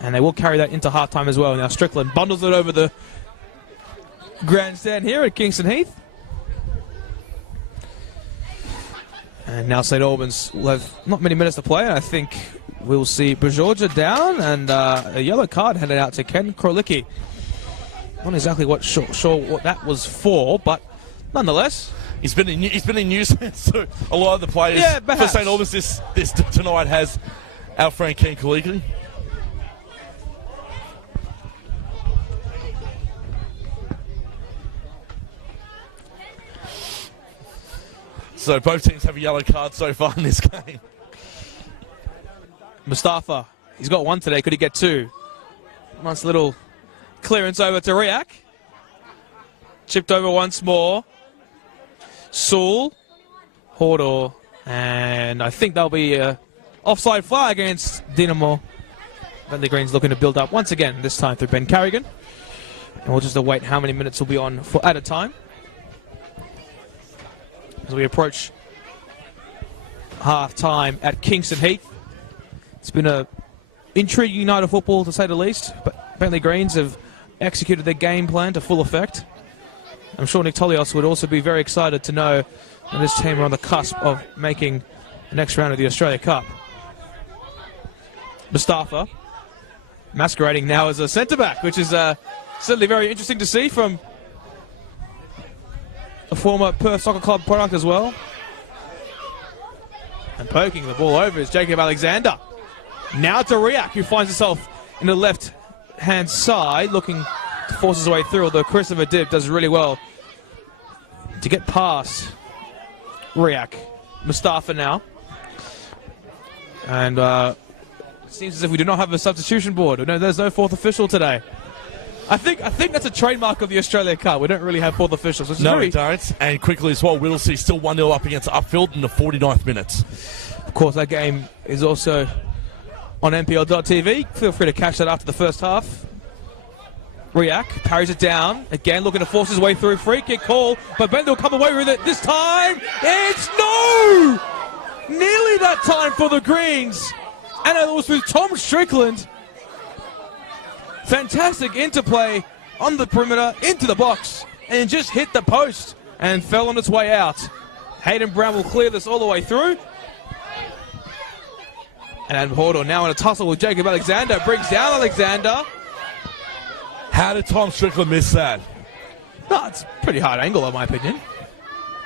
And they will carry that into halftime as well. Now Strickland bundles it over the grandstand here at Kingston Heath. And now St Albans will have not many minutes to play. I think we'll see Bajorja down and a yellow card handed out to Ken Krolicki. Not exactly sure what that was for, but nonetheless, he's been in nuisance to a lot of the players. Yeah, for St Albans this tonight has our friend Ken Krolicki. So both teams have a yellow card so far in this game. Mustafa, he's got one today. Could he get two? Nice little clearance over to Riak. Chipped over once more. Sewell, Hordor, and I think there'll be a offside flag against Dinamo. Bentleigh Greens looking to build up once again, this time through Ben Carrigan. And we'll just await how many minutes will be on for at a time as we approach half-time at Kingston Heath. It's been an intriguing night of football, to say the least, but Bentleigh Greens have executed their game plan to full effect. I'm sure Nick Tolios would also be very excited to know that this team are on the cusp of making the next round of the Australia Cup. Mustafa masquerading now as a centre-back, which is certainly very interesting to see from a former Perth Soccer Club product as well. And poking the ball over is Jacob Alexander. Now to Riak, who finds himself in the left-hand side, looking to force his way through, although Christopher Dibb does really well to get past Riak. Mustafa now. And it seems as if we do not have a substitution board. No, there's no fourth official today. I think that's a trademark of the Australia Cup. We don't really have fourth officials. Which is we don't. And quickly as well, Whittlesey still 1-0 up against Upfield in the 49th minute. Of course, that game is also on NPL.tv. Feel free to catch that after the first half. Riak parries it down. Again, looking to force his way through. Free kick call, but Bentley will come away with it. This time, it's no! Nearly that time for the Greens. And it was with Tom Strickland. Fantastic interplay on the perimeter, into the box, and just hit the post and fell on its way out. Hayden Brown will clear this all the way through. And Hordor now in a tussle with Jacob Alexander. Brings down Alexander. How did Tom Strickland miss that? No, it's a pretty hard angle, in my opinion.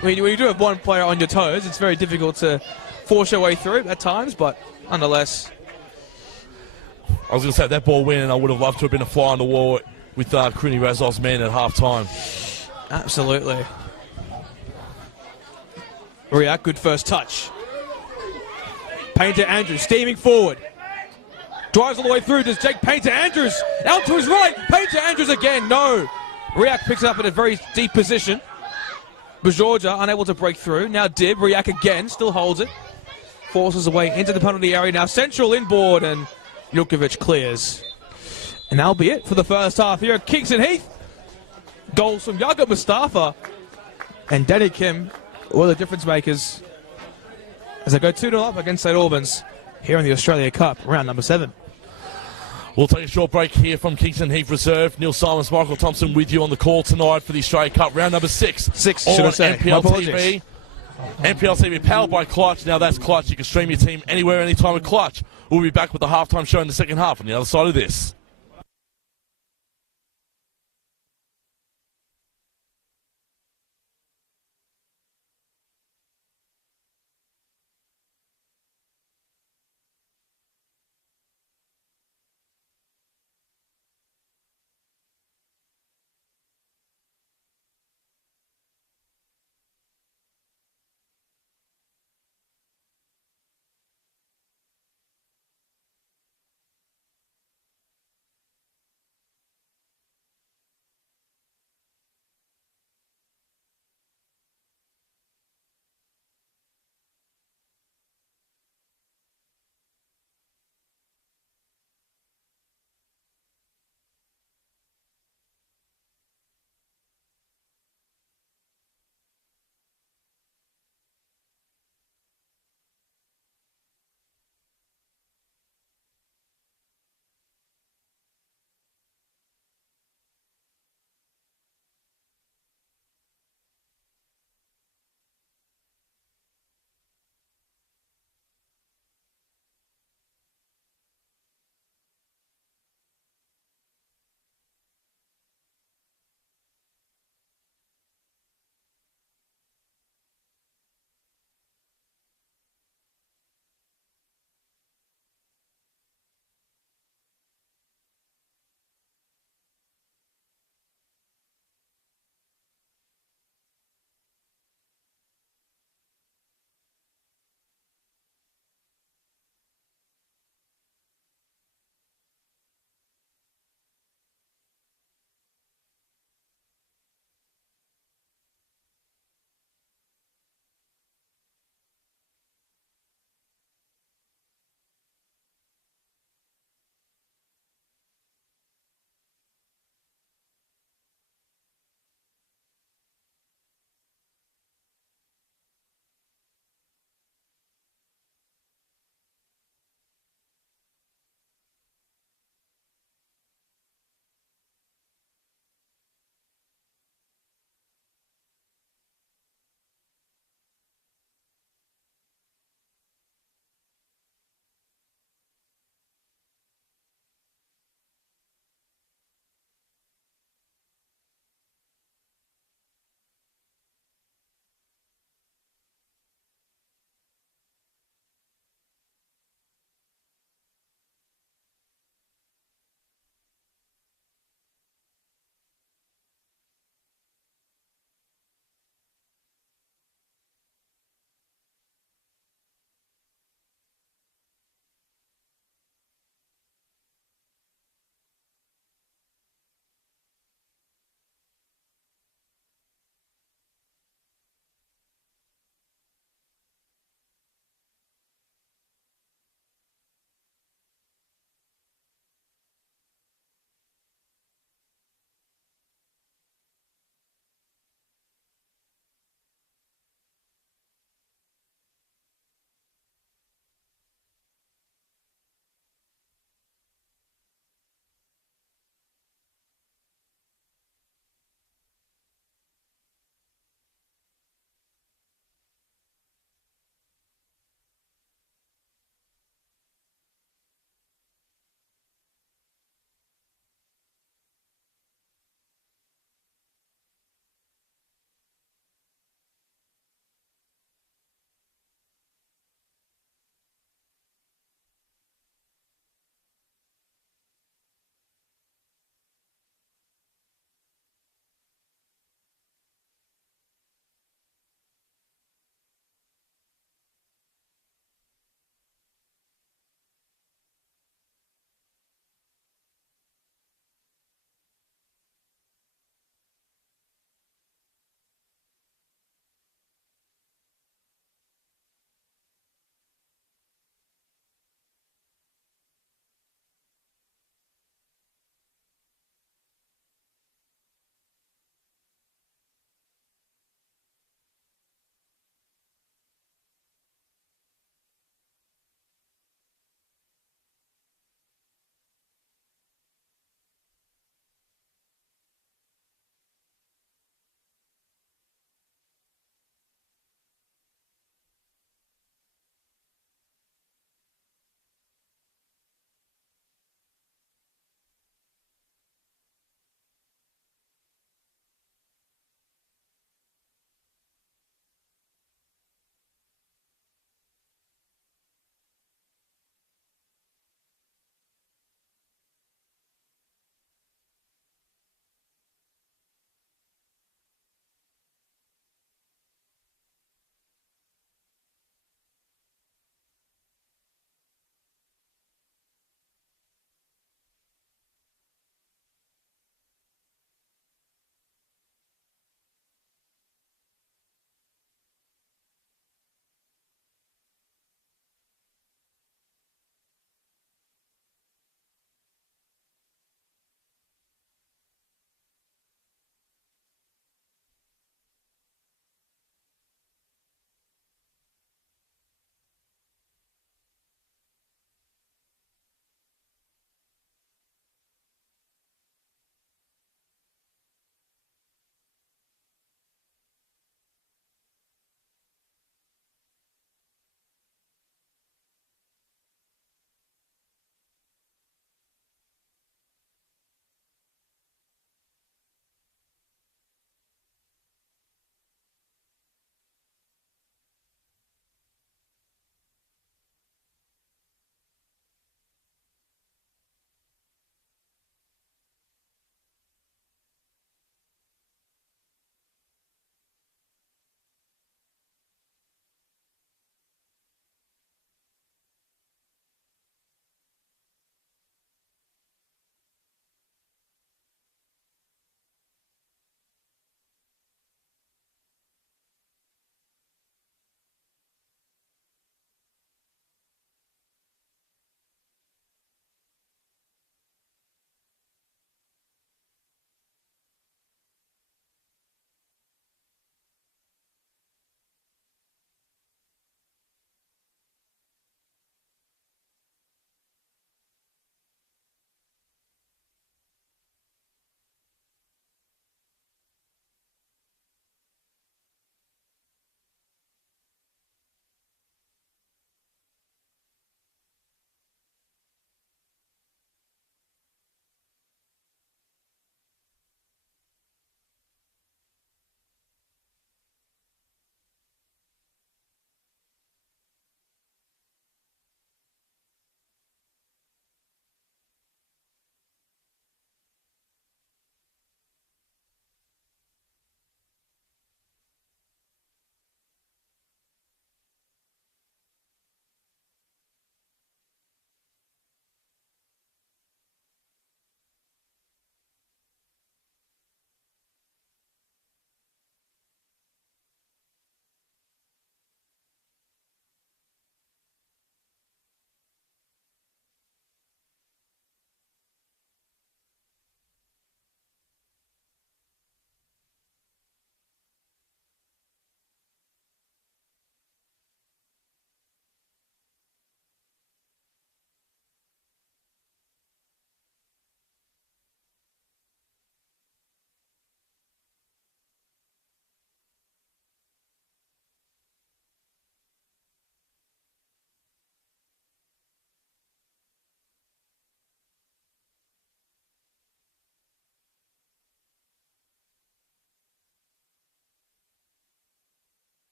When you do have one player on your toes, it's very difficult to force your way through at times, but nonetheless. I was going to say, that ball win, and I would have loved to have been a fly on the wall with Crooney Razov's man at half-time. Absolutely. Riak, good first touch. Painter Andrews steaming forward. Drives all the way through. Does Jake Painter Andrews out to his right. Painter Andrews again. No. Riak picks it up in a very deep position. Bajorja unable to break through. Now Dibb. Riak again. Still holds it. Forces away into the penalty area. Now central inboard, and Jukovic clears. And that'll be it for the first half here at Kingston Heath. Goals from Yaga Mustafa and Danny Kim were the difference makers as they go 2-0 up against St Albans here in the Australia Cup, round number 7. We'll take a short break here from Kingston Heath Reserve. Neil Simons, Michael Thompson with you on the call tonight for the Australia Cup, round number 6. Should I say? NPL TV. NPL TV powered by Clutch. Now that's Clutch. You can stream your team anywhere, anytime with Clutch. We'll be back with the halftime show in the second half on the other side of this.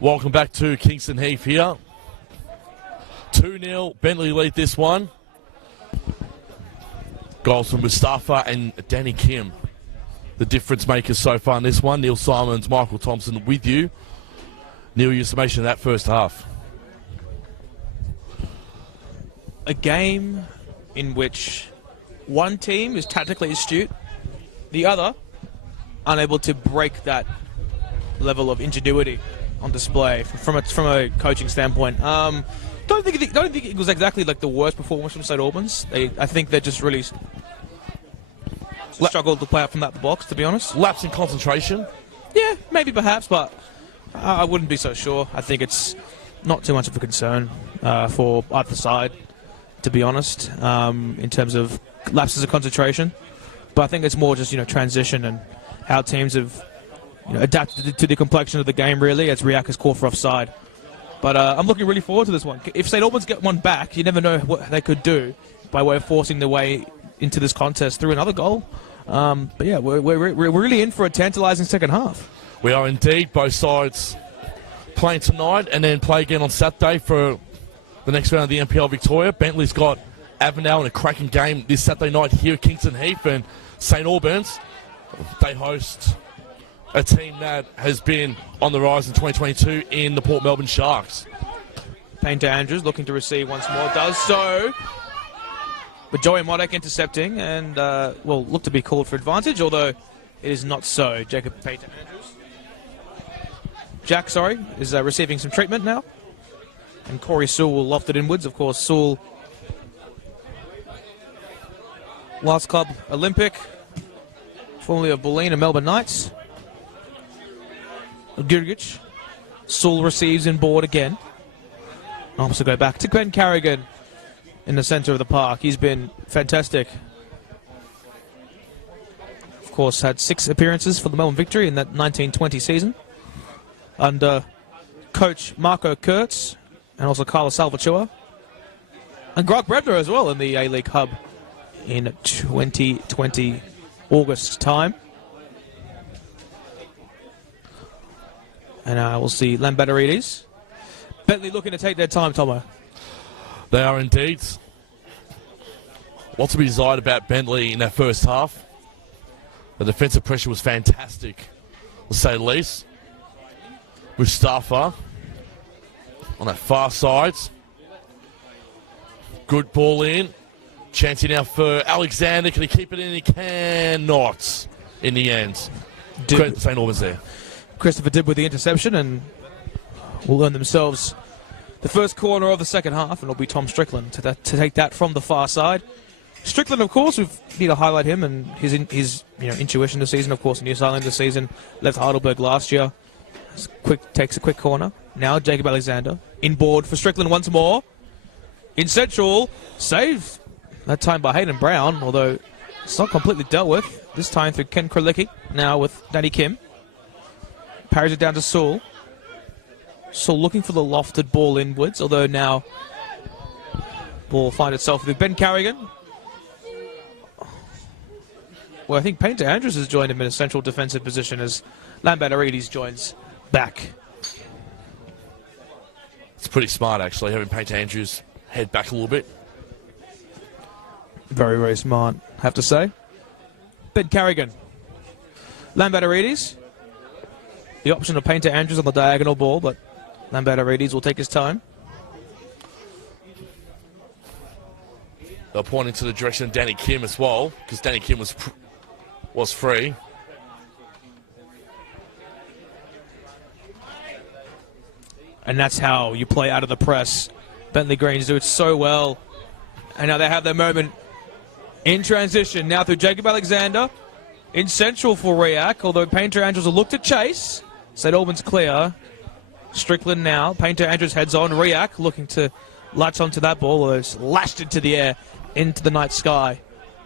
Welcome back to Kingston Heath here. 2-0, Bentley lead this one. Goals from Mustafa and Danny Kim. The difference makers so far in this one. Neil Simons, Michael Thompson with you. Neil, your summation of that first half. A game in which one team is tactically astute, the other unable to break that level of ingenuity on display from a coaching standpoint. Don't think it was exactly like the worst performance from St Albans. I think they just really struggled to play out from that box, to be honest. Lapse in concentration? Yeah, maybe perhaps, but I wouldn't be so sure. I think it's not too much of a concern for either side, to be honest, in terms of lapses of concentration. But I think it's more just transition and how teams have adapted to the complexion of the game, really, as Riak has called for offside. But I'm looking really forward to this one. If St Albans get one back, you never know what they could do by way of forcing their way into this contest through another goal. But yeah, we're really in for a tantalising second half. We are indeed. Both sides playing tonight and then play again on Saturday for the next round of the NPL Victoria. Bentley's got Avondale in a cracking game this Saturday night here at Kingston Heath, and St Albans, they host a team that has been on the rise in 2022 in the Port Melbourne Sharks. Painter Andrews looking to receive once more, does so. But Joey Modek intercepting and will look to be called for advantage, although it is not so. Jack is receiving some treatment now. And Corey Sewell will loft it inwards. Of course, Sewell, last club Olympic, formerly of Bulleen and Melbourne Knights. Gurgic. Sewell receives in board again. Also go back to Ben Carrigan in the centre of the park. He's been fantastic. Of course, had 6 appearances for the Melbourne Victory in that 1920 season under coach Marco Kurtz and also Carlos Salvatore. And Grog Brebner as well in the A-League hub in 2020 August time. And we'll see Lambatarides. Bentley looking to take their time, Tomo. They are indeed. Lots to be desired about Bentley in that first half. The defensive pressure was fantastic, to say the least. Mustafa on that far side. Good ball in. Chance now for Alexander. Can he keep it in? He cannot in the end. Credit to St Albans there. Christopher Dibb with the interception, and will earn themselves the first corner of the second half, and it'll be Tom Strickland to take that from the far side. Strickland, of course, we need to highlight him and his intuition this season. Of course, New Zealand this season, left Heidelberg last year. Takes a quick corner. Now Jacob Alexander in board for Strickland once more. In central, saved that time by Hayden Brown, although it's not completely dealt with. This time through Ken Kralicki, now with Danny Kim. Parries it down to Sewell. Sewell looking for the lofted ball inwards, although now ball will find itself with Ben Carrigan. Well, I think Painter Andrews has joined him in a central defensive position as Lambatarides joins back. It's pretty smart, actually, having Painter Andrews head back a little bit. Very, very smart, I have to say. Ben Carrigan. Lambatarides. The option of Painter Andrews on the diagonal ball, but Lambatarides will take his time. They're pointing to the direction of Danny Kim as well, because Danny Kim was free. And that's how you play out of the press. Bentleigh Greens do it so well. And now they have their moment in transition. Now through Jacob Alexander. In central for Riak, although Painter Andrews will look to chase. St Albans clear. Strickland now. Painter Andrews heads on. Riak looking to latch onto that ball, although it's lashed into the air, into the night sky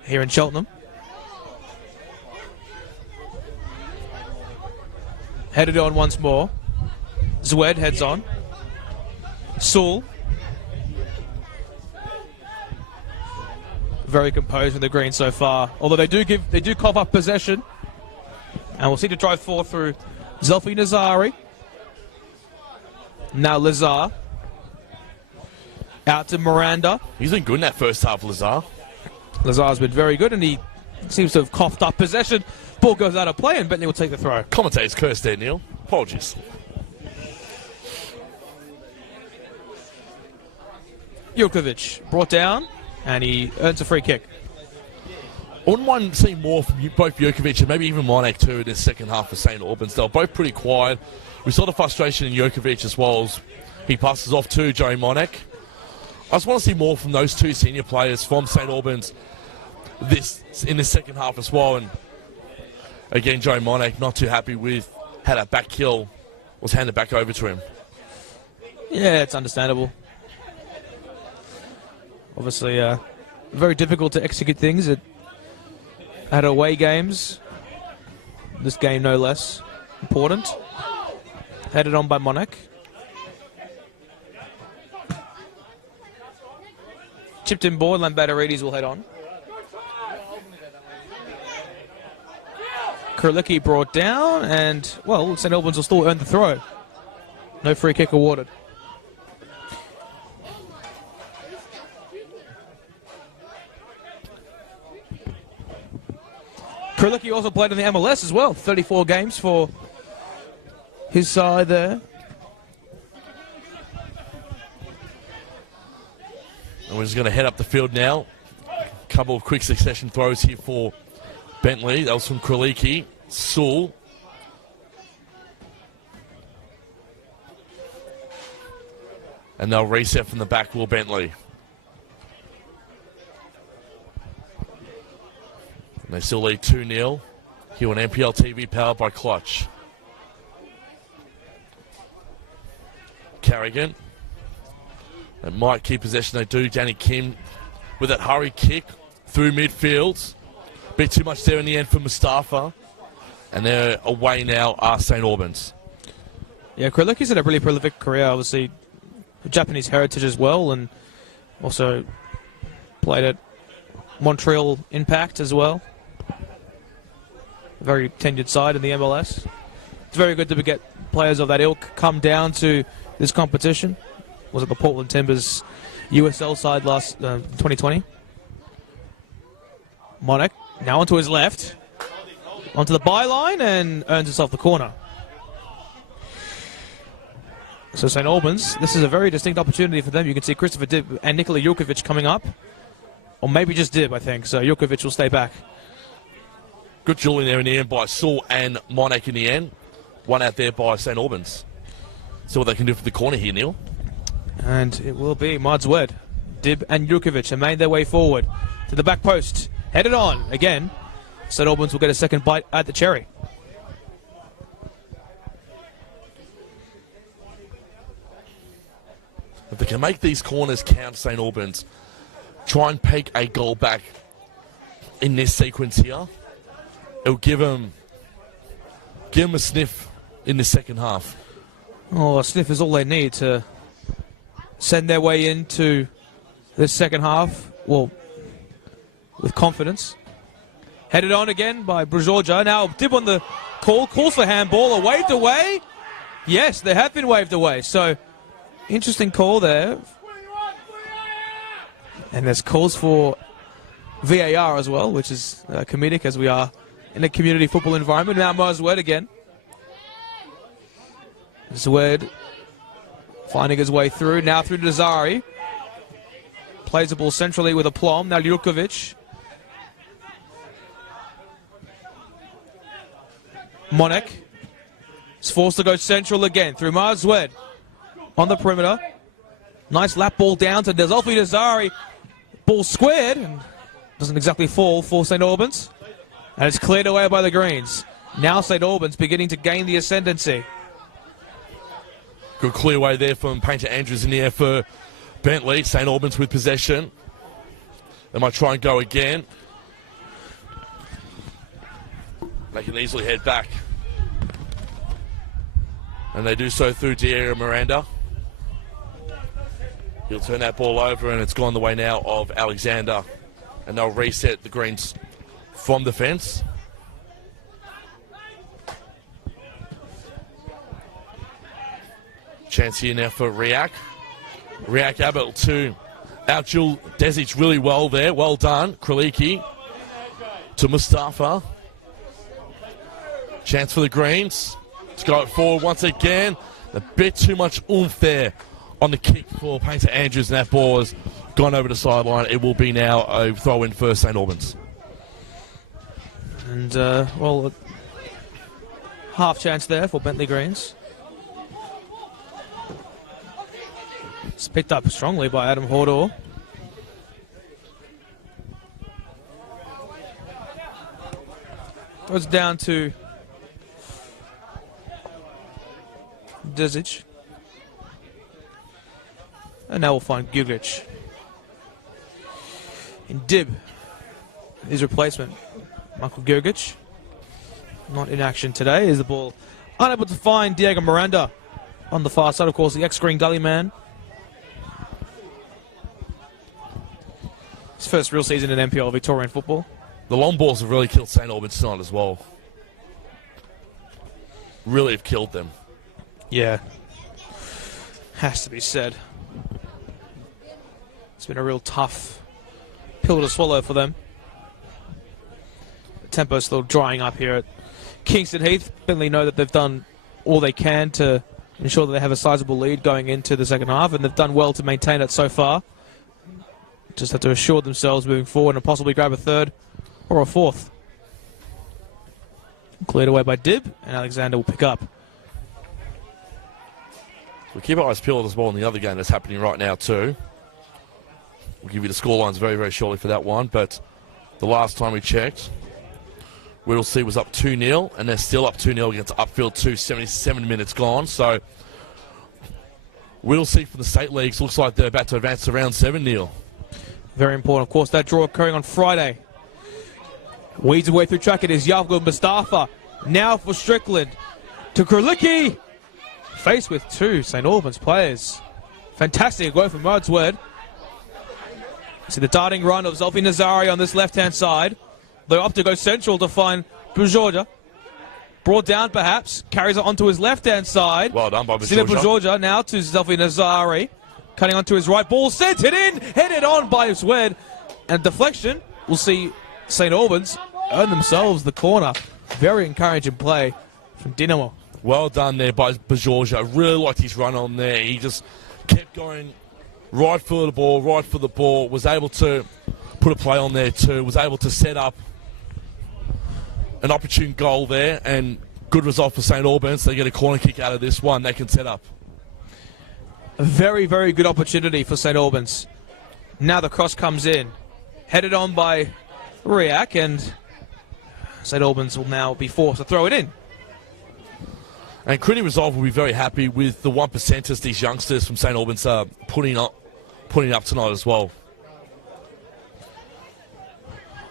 here in Cheltenham. Headed on once more. Zwed heads on. Sewell. Very composed with the Greens so far. Although they do cough up possession. And we'll see to drive forward through Zelfi Nazari. Now Lazar. Out to Miranda. He's been good in that first half, Lazar. Lazar's been very good, and he seems to have coughed up possession. Ball goes out of play, and Bentley will take the throw. Commentator's curse there, Neil. Apologies. Jurkovic brought down, and he earns a free kick. I wouldn't mind seeing more from both Jurkovic and maybe even Monek too in the second half for St Albans. They were both pretty quiet. We saw the frustration in Jurkovic as well as he passes off to Joey Monek. I just want to see more from those two senior players from St Albans in the second half as well. And again, Joey Monek not too happy with how that back kill was handed back over to him. Yeah, it's understandable. Obviously, very difficult to execute things at away games. This game, no less important. Headed on by Monek. Chipped in ball, Lambatarides will head on. Kurlicki brought down, and, well, St Albans will still earn the throw. No free kick awarded. Kurlicki also played in the MLS as well. 34 games for his side there. And we're just going to head up the field now. Couple of quick succession throws here for Bentley. That was from Kurlicki. Sewell. And they'll reset from the back wall, Bentley. And they still lead 2-0 here on NPL TV, powered by Clutch. Carrigan. They might keep possession, they do. Danny Kim with that hurry kick through midfield. Bit too much there in the end for Mustafa. And they're away now, are St Albans. Yeah, Kurlicki's had a really prolific career, obviously. Japanese heritage as well, and also played at Montreal Impact as well. Very tenured side in the MLS. It's very good to get players of that ilk come down to this competition. Was it the Portland Timbers USL side last 2020? Monek now onto his left, onto the byline, and earns himself the corner. So St Albans, this is a very distinct opportunity for them. You can see Christopher Dib and Nikola Jurkovic coming up. Or maybe just Dib, I think. So Jurkovic will stay back. Good duel in there in the end by Sewell and Monek in the end. One out there by St Albans. See what they can do for the corner here, Neil. And it will be Mads Wed. Dib and Jurkovic have made their way forward to the back post. Headed on again. St Albans will get a second bite at the cherry. If they can make these corners count, St Albans, try and peg a goal back in this sequence here, it'll give them a sniff in the second half. Oh, a sniff is all they need to send their way into the second half, well, with confidence. Headed on again by Brujorja. Now Dib on the call, calls for handball, waved away. Yes, they have been waved away, so interesting call there. And there's calls for VAR as well, which is comedic as we are in a community football environment. Now Zwed again. Zwed finding his way through. Now through to Zari. Plays the ball centrally with aplomb. Now Jurkovic. Monek is forced to go central again through Marzwed. On the perimeter. Nice lap ball down to Desolfi Nazari. Ball squared. And doesn't exactly fall for St Albans. And it's cleared away by the Greens. Now St Albans beginning to gain the ascendancy. Good clear away there from Painter Andrews in the air for Bentley. St Albans with possession. They might try and go again. They can easily head back. And they do so through Diego Miranda. He'll turn that ball over, and it's gone the way now of Alexander. And they'll reset the Greens from defence. Chance here now for Riak. Riak able to out-duel Desic really well there. Well done. Kraliki to Mustafa. Chance for the Greens. Let's go forward once again. A bit too much oomph there on the kick for Painter Andrews, and that ball has gone over the sideline. It will be now a throw-in for St Albans. And, well, half chance there for Bentleigh Greens. It's picked up strongly by Adam Hordor. Goes down to Desic. And now we'll find Guglic. And Dib, his replacement, Michael Guglic. Not in action today. Is the ball unable to find Diego Miranda on the far side, of course, the ex-Green Gully man. His first real season in NPL Victorian football. The long balls have really killed St Albans tonight as well. Really have killed them. Yeah. Has to be said. It's been a real tough pill to swallow for them. The tempo's still drying up here at Kingston Heath. Bentley know that they've done all they can to ensure that they have a sizable lead going into the second half, and they've done well to maintain it so far. Just have to assure themselves moving forward and possibly grab a third or a fourth. Cleared away by Dib, and Alexander will pick up. We'll keep our eyes peeled as well in the other game that's happening right now too. We'll give you the scorelines very, very shortly for that one, but the last time we checked, Whittlesea was up 2-0, and they're still up 2-0 against Upfield 2, 77 minutes gone. So Whittlesea from the State Leagues looks like they're about to advance to round 7, Neil. Very important, of course, that draw occurring on Friday. Weeds away through track. It is Yavgul Mustafa. Now for Strickland. To Kraliki. Faced with two St Albans players. Fantastic work from Modsword. See the darting run of Zolfi Nazari on this left-hand side. They're up to go central to find Bujorja. Brought down perhaps. Carries it onto his left-hand side. Well done by Bujorja. See the Bujorja now to Zolfi Nazari. Cutting onto his right. Ball sent it in. Headed on by Swed. And deflection. We'll see St Albans earn themselves the corner. Very encouraging play from Dinamo. Well done there by Bajorja. I really liked his run on there. He just kept going right for the ball, was able to put a play on there too, was able to set up an opportune goal there, and good result for St Albans. They get a corner kick out of this one. They can set up. A very, very good opportunity for St Albans. Now the cross comes in. Headed on by Riak, and St Albans will now be forced to throw it in. And Critty Resolve will be very happy with the 1%ers these youngsters from St Albans are putting up tonight as well.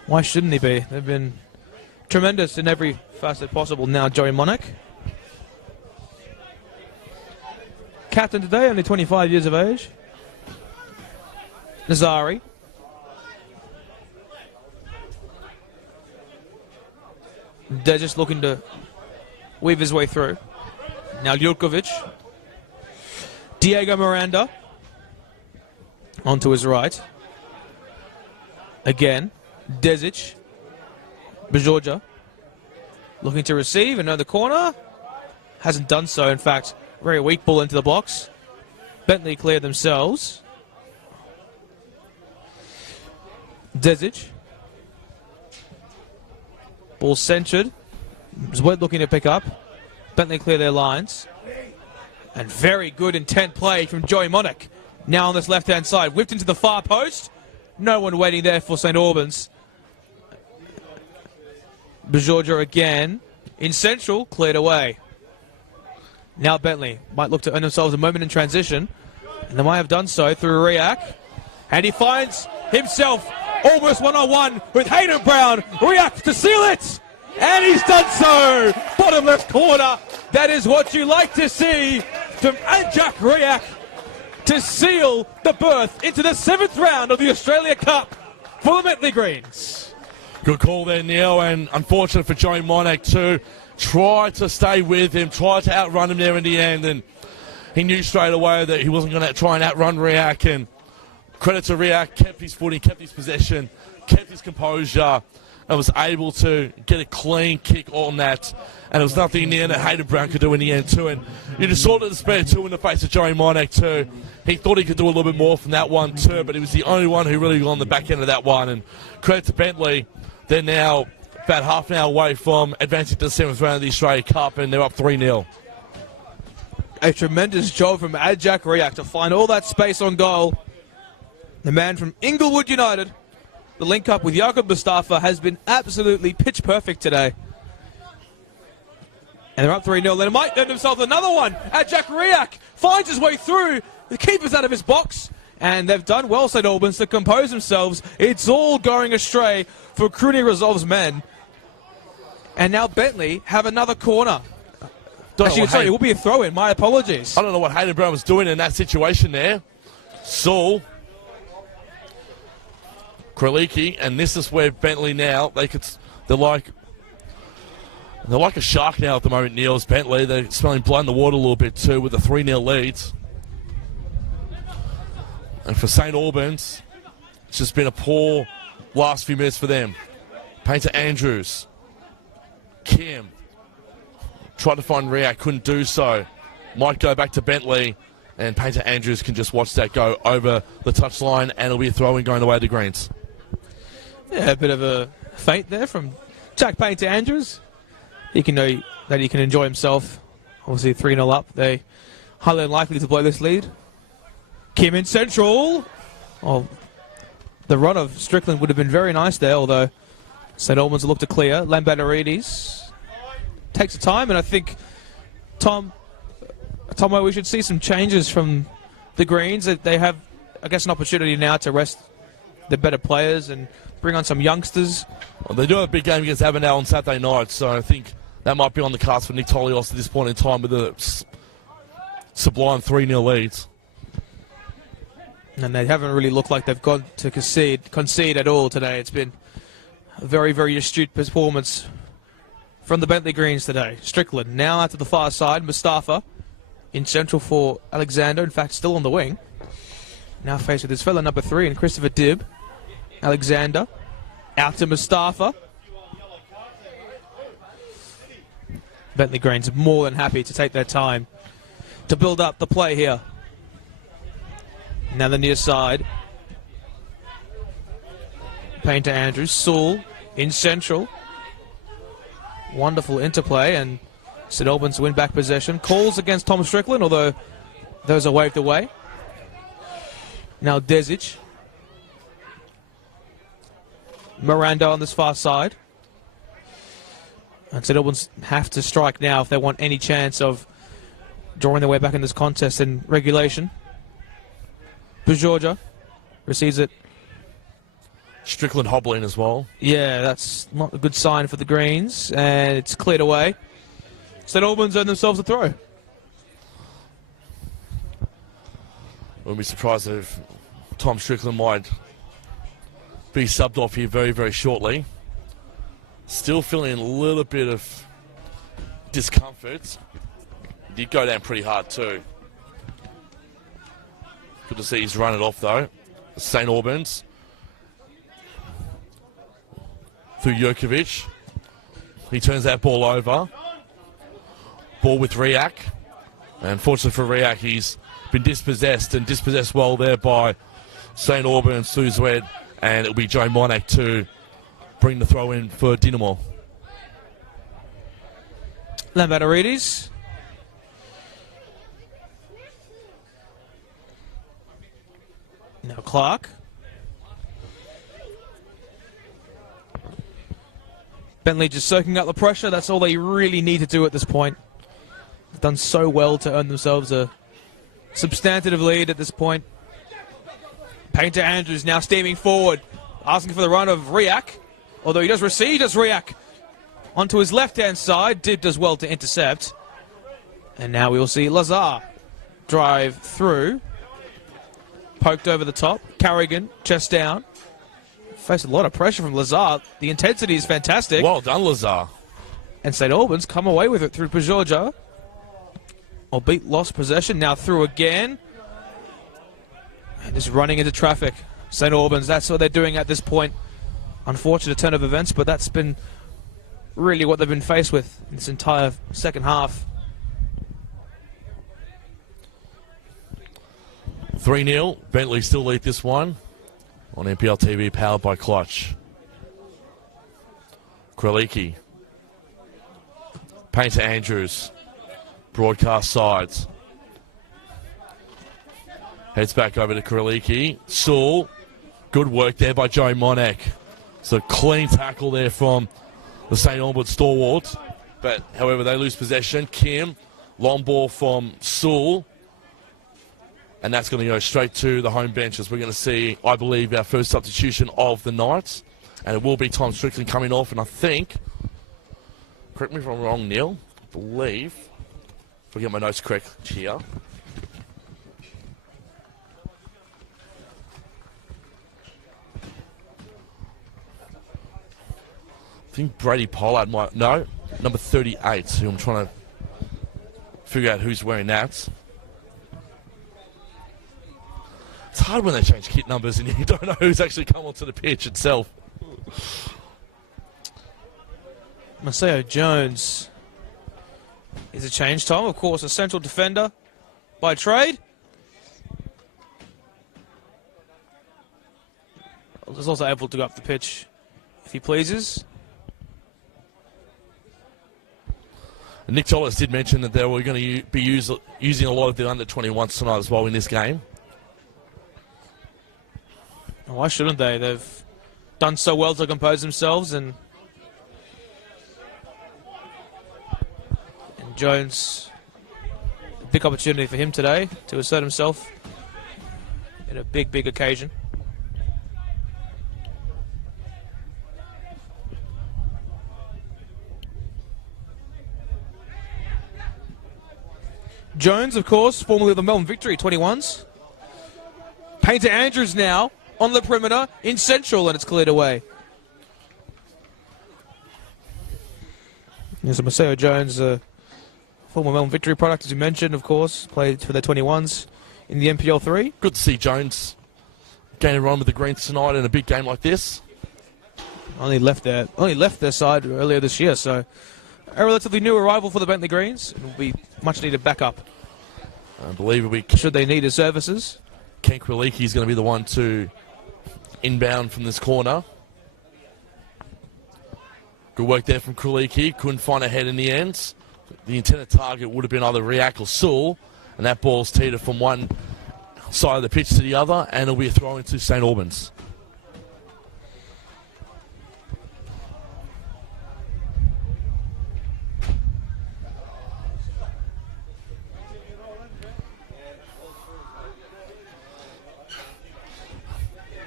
Why shouldn't he be? They've been tremendous in every facet possible. Now Joey Monac. Captain today, only 25 years of age. Nazari. They're just looking to weave his way through. Now Ljurkovic. Diego Miranda. Onto his right. Again. Desic. Bajorja. Looking to receive. Another corner. Hasn't done so, in fact. Very weak ball into the box. Bentley clear themselves. Desic. Ball censured. Zwed looking to pick up. Bentley clear their lines. And very good intent play from Joey Monac. Now on this left-hand side. Whipped into the far post. No one waiting there for St Albans. Bajorja again. In central. Cleared away. Now Bentley might look to earn themselves a moment in transition. And they might have done so through Riak. And he finds himself almost one-on-one with Hayden Brown. Riak to seal it. And he's done so. Bottom left corner. That is what you like to see from Anjak Riak to seal the berth into the 7th round of the Australia Cup for the Bentleigh Greens. Good call there, Neil, and unfortunate for Joey Monac too. Tried to stay with him, tried to outrun him there in the end, and he knew straight away that he wasn't going to try and outrun Riak, and credit to Riak, kept his footing, kept his possession, kept his composure, and was able to get a clean kick on that. And there was nothing in the end that Hayden Brown could do in the end too. And you just saw the despair too in the face of Joey Monak too. He thought he could do a little bit more from that one too, but he was the only one who really got on the back end of that one. And credit to Bentley, they're now about half an hour away from advancing to the 7th round of the Australia Cup, and they're up 3-0. A tremendous job from Ajak Riak to find all that space on goal. The man from Inglewood United, the link up with Jakob Mustafa, has been absolutely pitch perfect today. And they're up 3-0. They might earn themselves another one. Ajak Riak finds his way through. The keeper's out of his box. And they've done well, St Albans, to compose themselves. It's all going astray for Crooney Resolve's men. And now Bentley have another corner. Actually, sorry, it will be a throw-in. My apologies. I don't know what Hayden Brown was doing in that situation there. Saul. Kraliki, and this is where Bentley now, they're like a shark now at the moment, Neil's Bentley. They're smelling blood in the water a little bit too with a 3-0 lead. And for St Albans, it's just been a poor last few minutes for them. Painter Andrews. Kim tried to find Riak, couldn't do so. Might go back to Bentley, and Painter Andrews can just watch that go over the touchline, and it'll be a throw-in going away to Greens. Yeah, a bit of a feint there from Jack Painter Andrews. He can know that he can enjoy himself. Obviously 3-0 up. They highly unlikely to blow this lead. Kim in central. Oh, the run of Strickland would have been very nice there, although St Albans looked to clear. Lambatarides takes the time, and I think Tomo, we should see some changes from the Greens. They have, I guess, an opportunity now to rest the better players and bring on some youngsters. Well, they do have a big game against Avondale on Saturday night, so I think that might be on the cards for Nick Tolios at this point in time with a sublime 3-0 leads. And they haven't really looked like they've gone to concede at all today. It's been a very, very astute performance from the Bentleigh Greens today. Strickland now out to the far side. Mustafa in central for Alexander. In fact, still on the wing. Now faced with his fellow number 3 and Christopher Dibb. Alexander out to Mustafa. Bentleigh Greens more than happy to take their time to build up the play here. Now the near side. Painter Andrews. Sewell in central. Wonderful interplay, and St Albans win back possession. Calls against Tom Strickland, although those are waved away. Now Desic. Miranda on this far side. And St Albans have to strike now if they want any chance of drawing their way back in this contest in regulation. Bajorja receives it. Strickland hobbling as well. Yeah, that's not a good sign for the Greens, and it's cleared away. St Albans earn themselves a throw. Wouldn't be surprised if Tom Strickland might be subbed off here very, very shortly. Still feeling a little bit of discomfort. Did go down pretty hard too. Good to see he's run it off though. St Albans. Through Jurkovic. He turns that ball over. Ball with Riak. And fortunately for Riak, he's been dispossessed, and dispossessed well there by St Albans, Suzwed, and it'll be Joe Monak to bring the throw in for Dinamo. Lambatarides. Now Clark. Bentley just soaking up the pressure. That's all they really need to do at this point. They've done so well to earn themselves a substantive lead at this point. Painter Andrews now steaming forward, asking for the run of Riak. Although he does receive, does Riak onto his left-hand side. Dibb does well to intercept. And now we will see Lazar drive through. Poked over the top. Carrigan, chest down. Faced a lot of pressure from Lazar. The intensity is fantastic. Well done, Lazar. And St Albans come away with it through Bajorja. Albeit lost possession, now through again. And just running into traffic. St Albans, that's what they're doing at this point. Unfortunate turn of events, but that's been really what they've been faced with in this entire second half. 3-0. Bentley still lead this one on NPL TV, powered by Clutch. Kraliki. Painter Andrews. Broadcast sides. Heads back over to Kraliki. Sewell. Good work there by Joe Monek. So clean tackle there from the St Albans stalwarts. But, however, they lose possession. Kim. Long ball from Sewell. And that's going to go straight to the home bench as we're going to see, I believe, our first substitution of the night. And it will be Tom Strickland coming off. And I think, correct me if I'm wrong, Neil, I believe, if I get my notes correct here, I think Brady Pollard might, no, number 38, who I'm trying to figure out who's wearing that. It's hard when they change kit numbers and you don't know who's actually come onto the pitch itself. Maceo Jones is a change time. Of course, a central defender by trade. He's also able to go up the pitch if he pleases. Nick Tollis did mention that they were going to be using a lot of the under-21s tonight as well in this game. Why shouldn't they? They've done so well to compose themselves, and Jones, a big opportunity for him today to assert himself in a big, big occasion. Jones, of course, formerly of the Melbourne Victory 21s. Painter Andrews now on the perimeter in central, and it's cleared away. There's a Maceo Jones, former Melbourne Victory product, as you mentioned, of course, played for their 21s in the NPL 3. Good to see Jones gain a run with the Greens tonight in a big game like this. Only left their side earlier this year, so a relatively new arrival for the Bentleigh Greens, and will be much needed backup. I believe should they need his services. Ken Kraliki is going to be the one to inbound from this corner. Good work there from Kraliki. Couldn't find a head in the end. The intended target would have been either Riak or Sewell, and that ball's teetered from one side of the pitch to the other, and it'll be a throw into St Albans.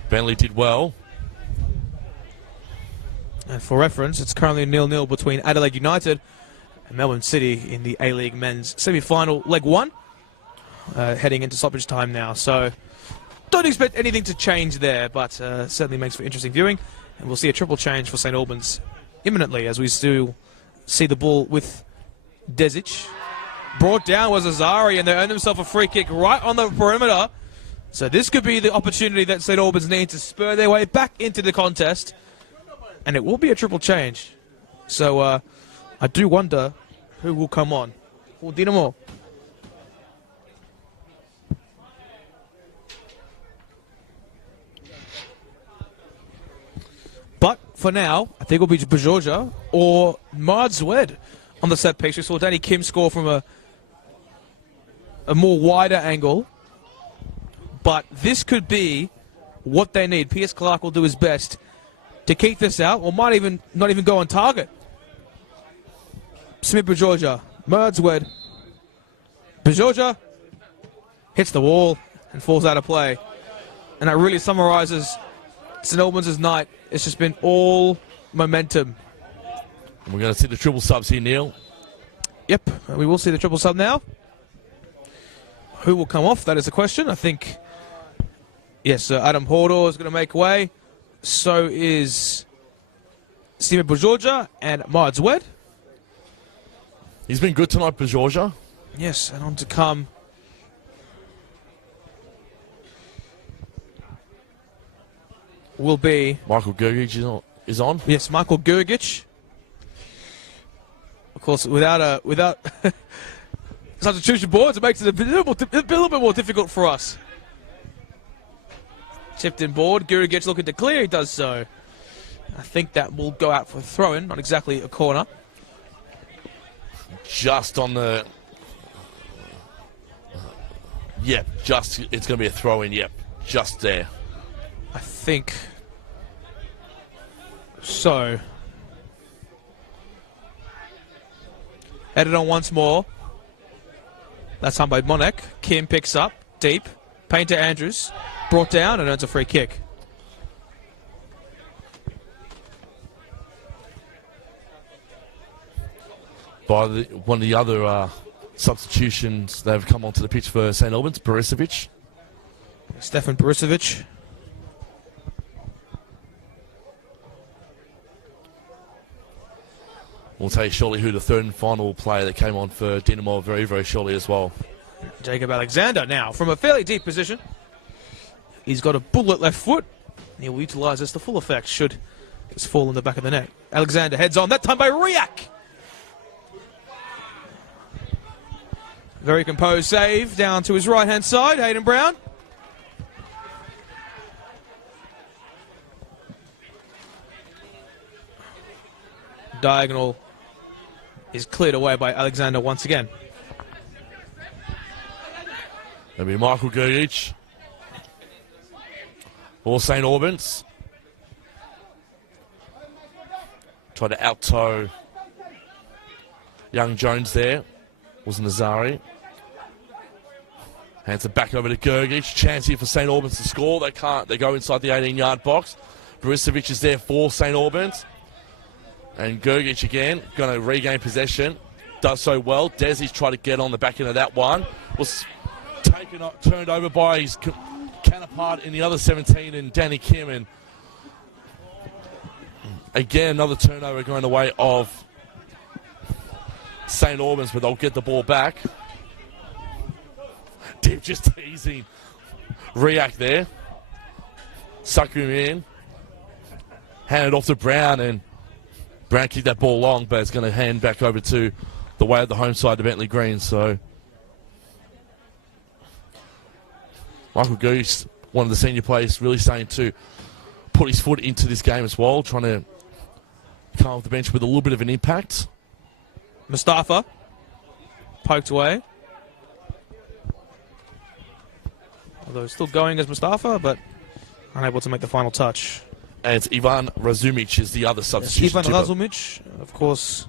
Bentley did well. And for reference, it's currently 0-0 between Adelaide United and Melbourne City in the A-League Men's semi-final, leg 1, heading into stoppage time now. So don't expect anything to change there, but certainly makes for interesting viewing. And we'll see a triple change for St Albans imminently, as we still see the ball with Desic. Brought down was Azari, and they earned themselves a free kick right on the perimeter. So this could be the opportunity that St Albans need to spur their way back into the contest. And it will be a triple change. So I do wonder who will come on for Dinamo. But for now, I think it will be Bajorja or Mardzwed on the set piece. We saw Danny Kim score from a more wider angle. But this could be what they need. Pierce Clark will do his best to keep this out, or might even not even go on target. Smith Bajorja, Merdswed. Bajorja hits the wall and falls out of play. And that really summarises St Albans' night. It's just been all momentum. We're going to see the triple subs here, Neil. Yep, we will see the triple sub now. Who will come off? That is the question. I think, yes, Adam Hordor is going to make way. So is Steven Bajorja and Mardzwed. He's been good tonight, Bajorja. Yes, and on to come. Will be Michael Gergich is on. Yes, Michael Gergich. Of course, without substitution boards, it makes it a little bit more difficult for us. Tipped in board, Gergich looking to clear, he does so. I think that will go out for a throw-in, not exactly a corner. Just on the... Yep, just, it's going to be a throw-in, yep, just there. I think so. Headed on once more. That time by Monek. Kim picks up, deep. Painter Andrews, brought down and earns a free kick. By one of the other substitutions that have come onto the pitch for St Albans, Borisovic. Stefan Borisovic. We'll tell you shortly who the third and final player that came on for Dinamo very, very shortly as well. Jacob Alexander now from a fairly deep position. He's got a bullet left foot. And he'll utilise this to full effect should this fall in the back of the net. Alexander heads on, that time by Riak. Very composed save down to his right-hand side, Hayden Brown. Diagonal is cleared away by Alexander once again. That'll be Michael Gergich for St Albans. Tried to out-toe young Jones there. Was Nazari. Hands it back over to Gergich. Chance here for St Albans to score. They can't. They go inside the 18-yard box. Borisovic is there for St Albans. And Gergich again, going to regain possession. Does so well. Desi's tried to get on the back end of that one. Was turned over by his counterpart in the other 17 and Danny Kim. And again, another turnover going the way of St Albans, but they'll get the ball back. Deep just teasing Riak there. Suck him in. Hand it off to Brown, and Brown kicked that ball long, but it's going to hand back over to the way of the home side, the Bentleigh Greens. So Michael Goose, one of the senior players, really starting to put his foot into this game as well, trying to come off the bench with a little bit of an impact. Mustafa poked away. Although still going as Mustafa, but unable to make the final touch. And it's Ivan Razumic is the other substitution. Ivan Razumic, of course,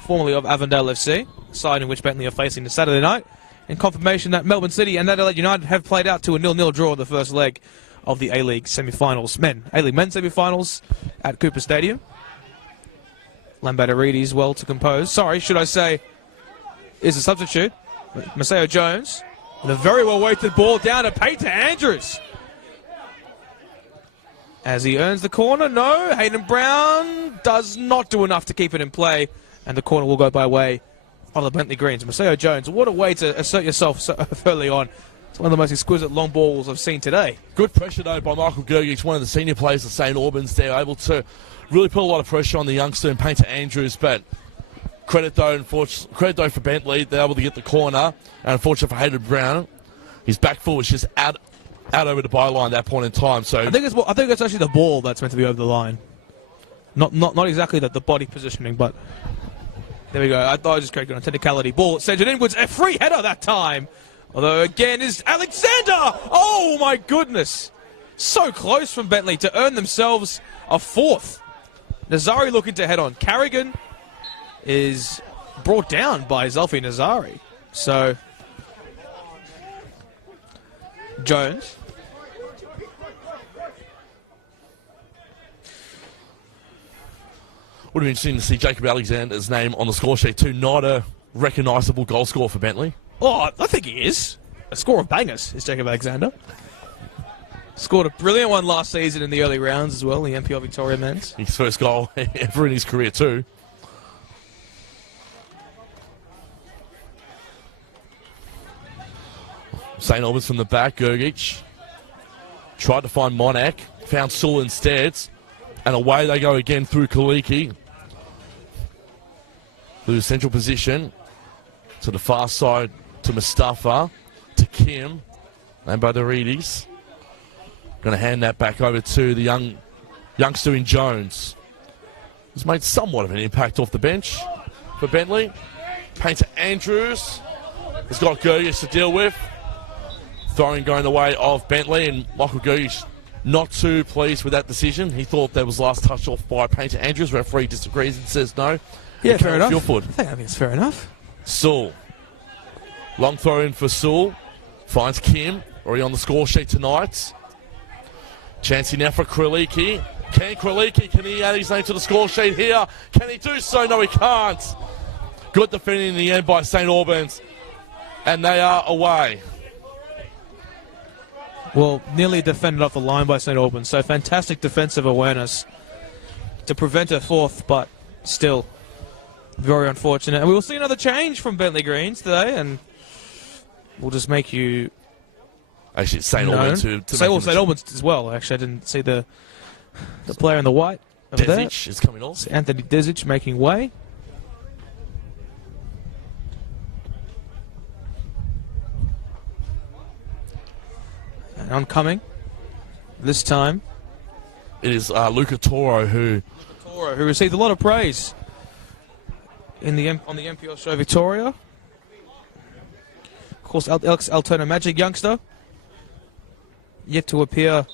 formerly of Avondale FC, side in which Bentley are facing this Saturday night, in confirmation that Melbourne City and Adelaide United have played out to a 0-0 draw in the first leg of the A-League semi-finals, A-League men's semi-finals at Cooper Stadium. Lamberto well to compose. Sorry, should I say, is a substitute. Maceo Jones with a very well-weighted ball down to Painter Andrews. As he earns the corner, no, Hayden Brown does not do enough to keep it in play, and the corner will go by way of the Bentley Greens. Maceo Jones, what a way to assert yourself so early on. It's one of the most exquisite long balls I've seen today. Good pressure, though, by Michael Gergich, one of the senior players at St Albans. They're able to really put a lot of pressure on the youngster and Painter Andrews, but credit though for Bentley. They're able to get the corner, and unfortunately for Hayden Brown, his back foot was just out over the byline at that point in time. So I think it's actually the ball that's meant to be over the line, not exactly the body positioning, but there we go. I thought I was just correct on a technicality. Ball sends it inwards, a free header that time. Although again is Alexander. Oh my goodness, so close from Bentley to earn themselves a fourth. Nazari looking to head on. Carrigan is brought down by Zulfi Nazari. So Jones. Would have been interesting to see Jacob Alexander's name on the score sheet too. Not a recognisable goal scorer for Bentley. Oh, I think he is. A score of bangers is Jacob Alexander. Scored a brilliant one last season in the early rounds as well, the NPL Victoria men's. His first goal ever in his career too. St Albans from the back. Gergic tried to find Monak. Found Sewell instead. And away they go again through Kaliki. Through central position. To the far side to Mustafa. To Kim. And Badaridis. Going to hand that back over to the youngster in Jones. He's made somewhat of an impact off the bench for Bentley. Painter Andrews has got Gergic to deal with. Throwing going the way of Bentley, and Michael Gergic not too pleased with that decision. He thought that was last touched off by Painter Andrews. Referee disagrees and says no. Yeah, fair enough. Your foot. I think it's fair enough. Sewell. Long throw in for Sewell. Finds Kim, already on the score sheet tonight. Chancey now for Kraliki. Can he add his name to the score sheet here? Can he do so? No, he can't. Good defending in the end by St Albans. And they are away. Well, nearly defended off the line by St Albans. So fantastic defensive awareness to prevent a fourth, but still very unfortunate. And we will see another change from Bentleigh Greens today, and we'll just make you... Actually, it's St Albans to St Albans as well. Actually, I didn't see the player in the white over there. Desic is coming off. Anthony Desic making way. And oncoming this time, it is Luca Toro who received a lot of praise on the NPL show Victoria. Of course, Alex Altona Magic youngster, yet to appear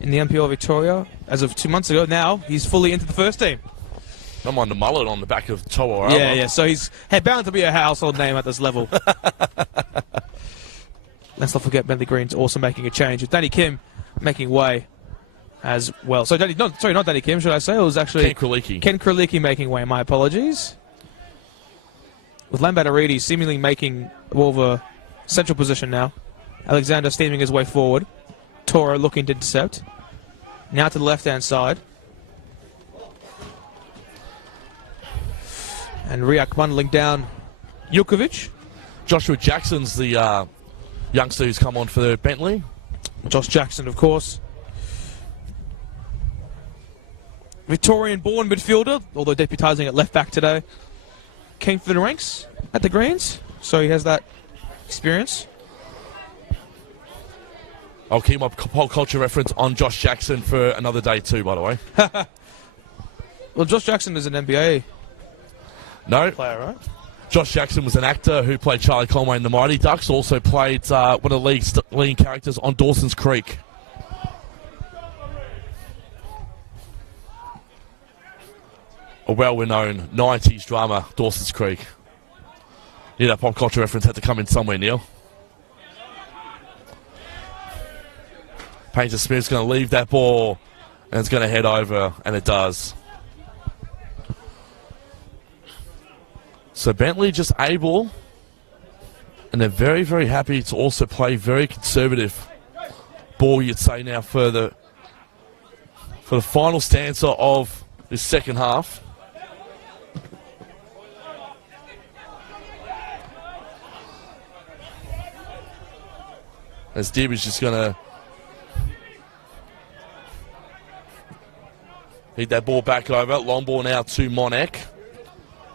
in the NPL Victoria as of 2 months ago. Now he's fully into the first team. Don't mind the mullet on the back of Toro. Yeah. So he's bound to be a household name at this level. Let's not forget Bentleigh Greens also making a change with Danny Kim making way as well. So not Danny Kim, should I say? It was actually Ken Kraliki making way. My apologies. With Lambadaridi seemingly making more of a central position now. Alexander steaming his way forward. Toro looking to intercept. Now to the left-hand side. And Riak bundling down Jukovic. Joshua Jackson's the youngster who's come on for Bentley. Josh Jackson, of course. Victorian-born midfielder, although deputising at left-back today. Came through the ranks at the Greens, so he has that experience. I'll keep my pop culture reference on Josh Jackson for another day too, by the way. Well, Josh Jackson is an NBA player, right? Josh Jackson was an actor who played Charlie Conway in The Mighty Ducks, also played one of the leading characters on Dawson's Creek. A well-known 90s drama, Dawson's Creek. Yeah, that pop culture reference had to come in somewhere, Neil. Painter Smith's going to leave that ball, and it's going to head over, and it does. So Bentley just able, and they're very, very happy to also play very conservative ball, you'd say now, for the final stanza of this second half. As Dib is just going to feed that ball back over. Long ball now to Monak.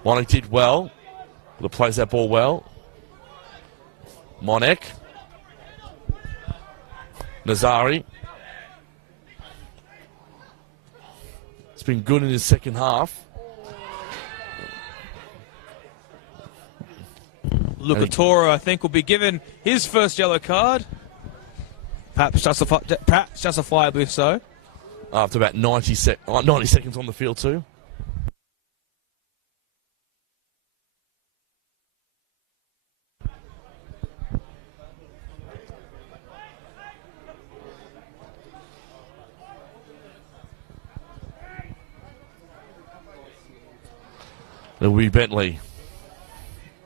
Monak did well. But plays that ball well. Monak. Nazari. It's been good in his second half. Luca Toro, I think, will be given his first yellow card. Perhaps justifiably so. After about 90 seconds on the field too. It will be Bentley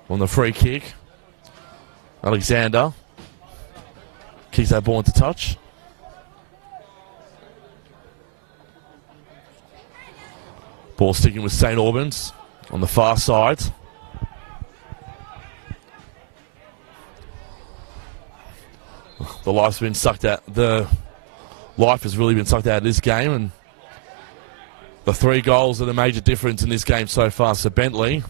on the free kick. Alexander kicks that ball into touch. Ball sticking with St Albans on the far side. The life's been sucked out. The life has really been sucked out of this game, and the 3 goals are the major difference in this game so far. So Bentley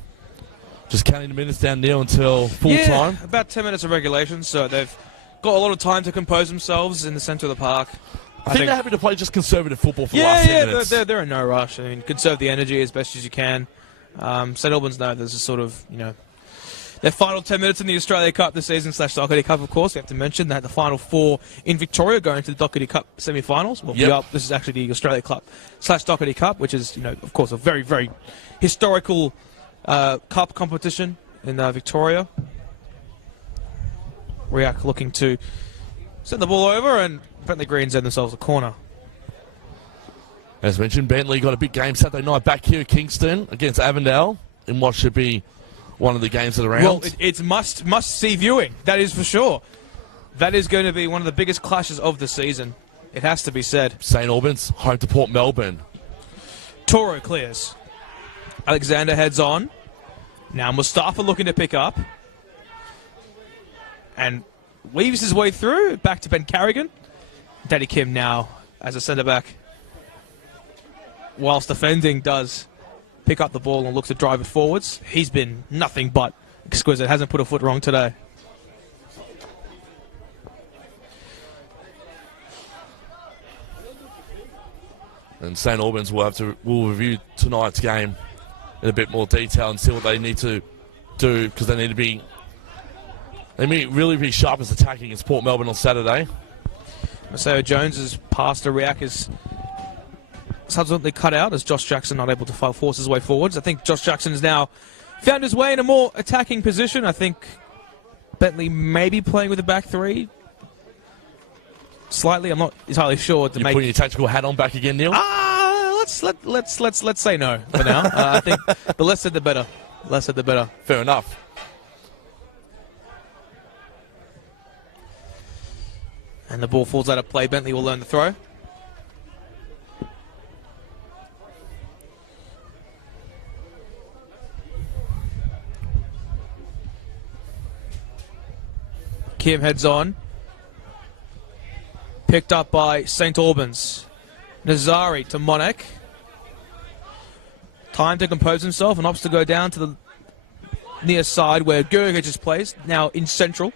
just counting the minutes down now until full time. About 10 minutes of regulation, so they've got a lot of time to compose themselves in the centre of the park. I think they're happy to play just conservative football for the last 10 minutes. They're in no rush. I mean, conserve the energy as best as you can. St Albans know there's a sort of, their final 10 minutes in the Australia Cup this season / Doherty Cup, of course. We have to mention that the final 4 in Victoria going to the Doherty Cup semi-finals. Well, this is actually the Australia Cup / Doherty Cup, which is, of course, a very, very historical cup competition in Victoria. Riak looking to send the ball over, and Bentleigh Greens end themselves a corner. As mentioned, Bentley got a big game Saturday night back here at Kingston against Avondale in what should be one of the games of the round. Well, it's must-see viewing, that is for sure. That is going to be one of the biggest clashes of the season. It has to be said. St Albans, home to Port Melbourne. Toro clears. Alexander heads on. Now Mustafa looking to pick up. And weaves his way through. Back to Ben Carrigan. Daddy Kim now as a centre-back. Whilst defending does pick up the ball and looks to drive it forwards. He's been nothing but exquisite. Hasn't put a foot wrong today. And St Albans will review tonight's game in a bit more detail and see what they need to do, because they need to really be sharp as attacking against Port Melbourne on Saturday. Maceo Jones's pass to Riak is subsequently cut out as Josh Jackson not able to force his way forwards. I think Josh Jackson has now found his way in a more attacking position. I think Bentley may be playing with a back 3. Slightly, I'm not entirely sure. You're putting your tactical hat on back again, Neil? Let's say no for now. I think the less said the better. Less said the better. Fair enough. And the ball falls out of play. Bentley will learn the throw. Kim heads on. Picked up by St Albans. Nazari to Monek. Time to compose himself and opts to go down to the near side where Gerger just plays. Now in central.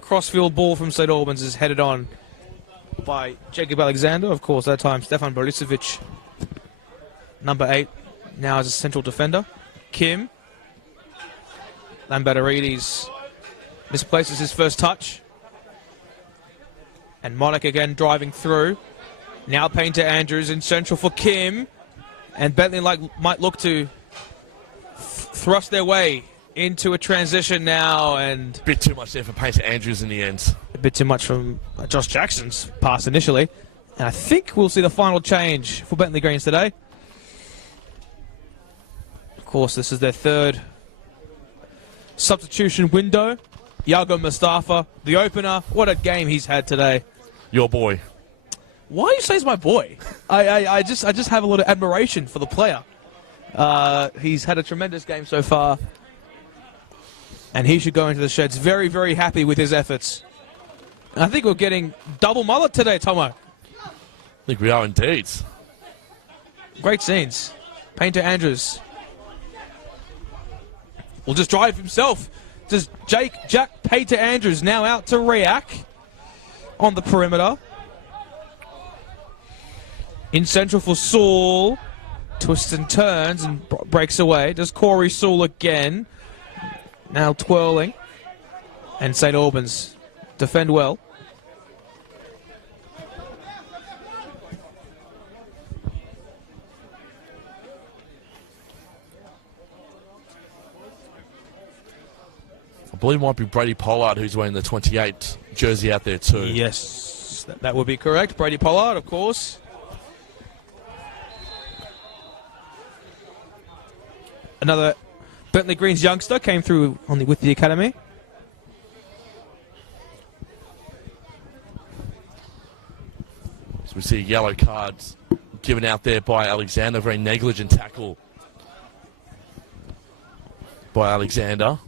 Crossfield ball from St Albans is headed on by Jacob Alexander. Of course, that time Stefan Borisovic, number 8, now as a central defender. Kim. Lambertarides misplaces his first touch. And Monek again driving through. Now Painter Andrews in central for Kim. And Bentley might look to thrust their way into a transition now. And a bit too much there for Painter Andrews in the end. A bit too much from Josh Jackson's pass initially. And I think we'll see the final change for Bentleigh Greens today. Of course, this is their 3rd substitution window. Iago Mustafa, the opener. What a game he's had today. Your boy. Why do you say he's my boy? I just have a lot of admiration for the player. He's had a tremendous game so far. And he should go into the sheds very, very happy with his efforts. And I think we're getting double mullet today, Tomo. I think we are indeed. Great scenes. Painter Andrews will just drive himself. Does Jack Painter Andrews now out to Riak on the perimeter. In central for Sewell. Twists and turns and breaks away. Does Corey Sewell again. Now twirling. And St Albans defend well. I believe it might be Brady Pollard who's wearing the 28 jersey out there too. Yes, that would be correct. Brady Pollard, of course. Another Bentleigh Greens youngster came through with the academy. So we see yellow cards given out there by Alexander. Very negligent tackle by Alexander.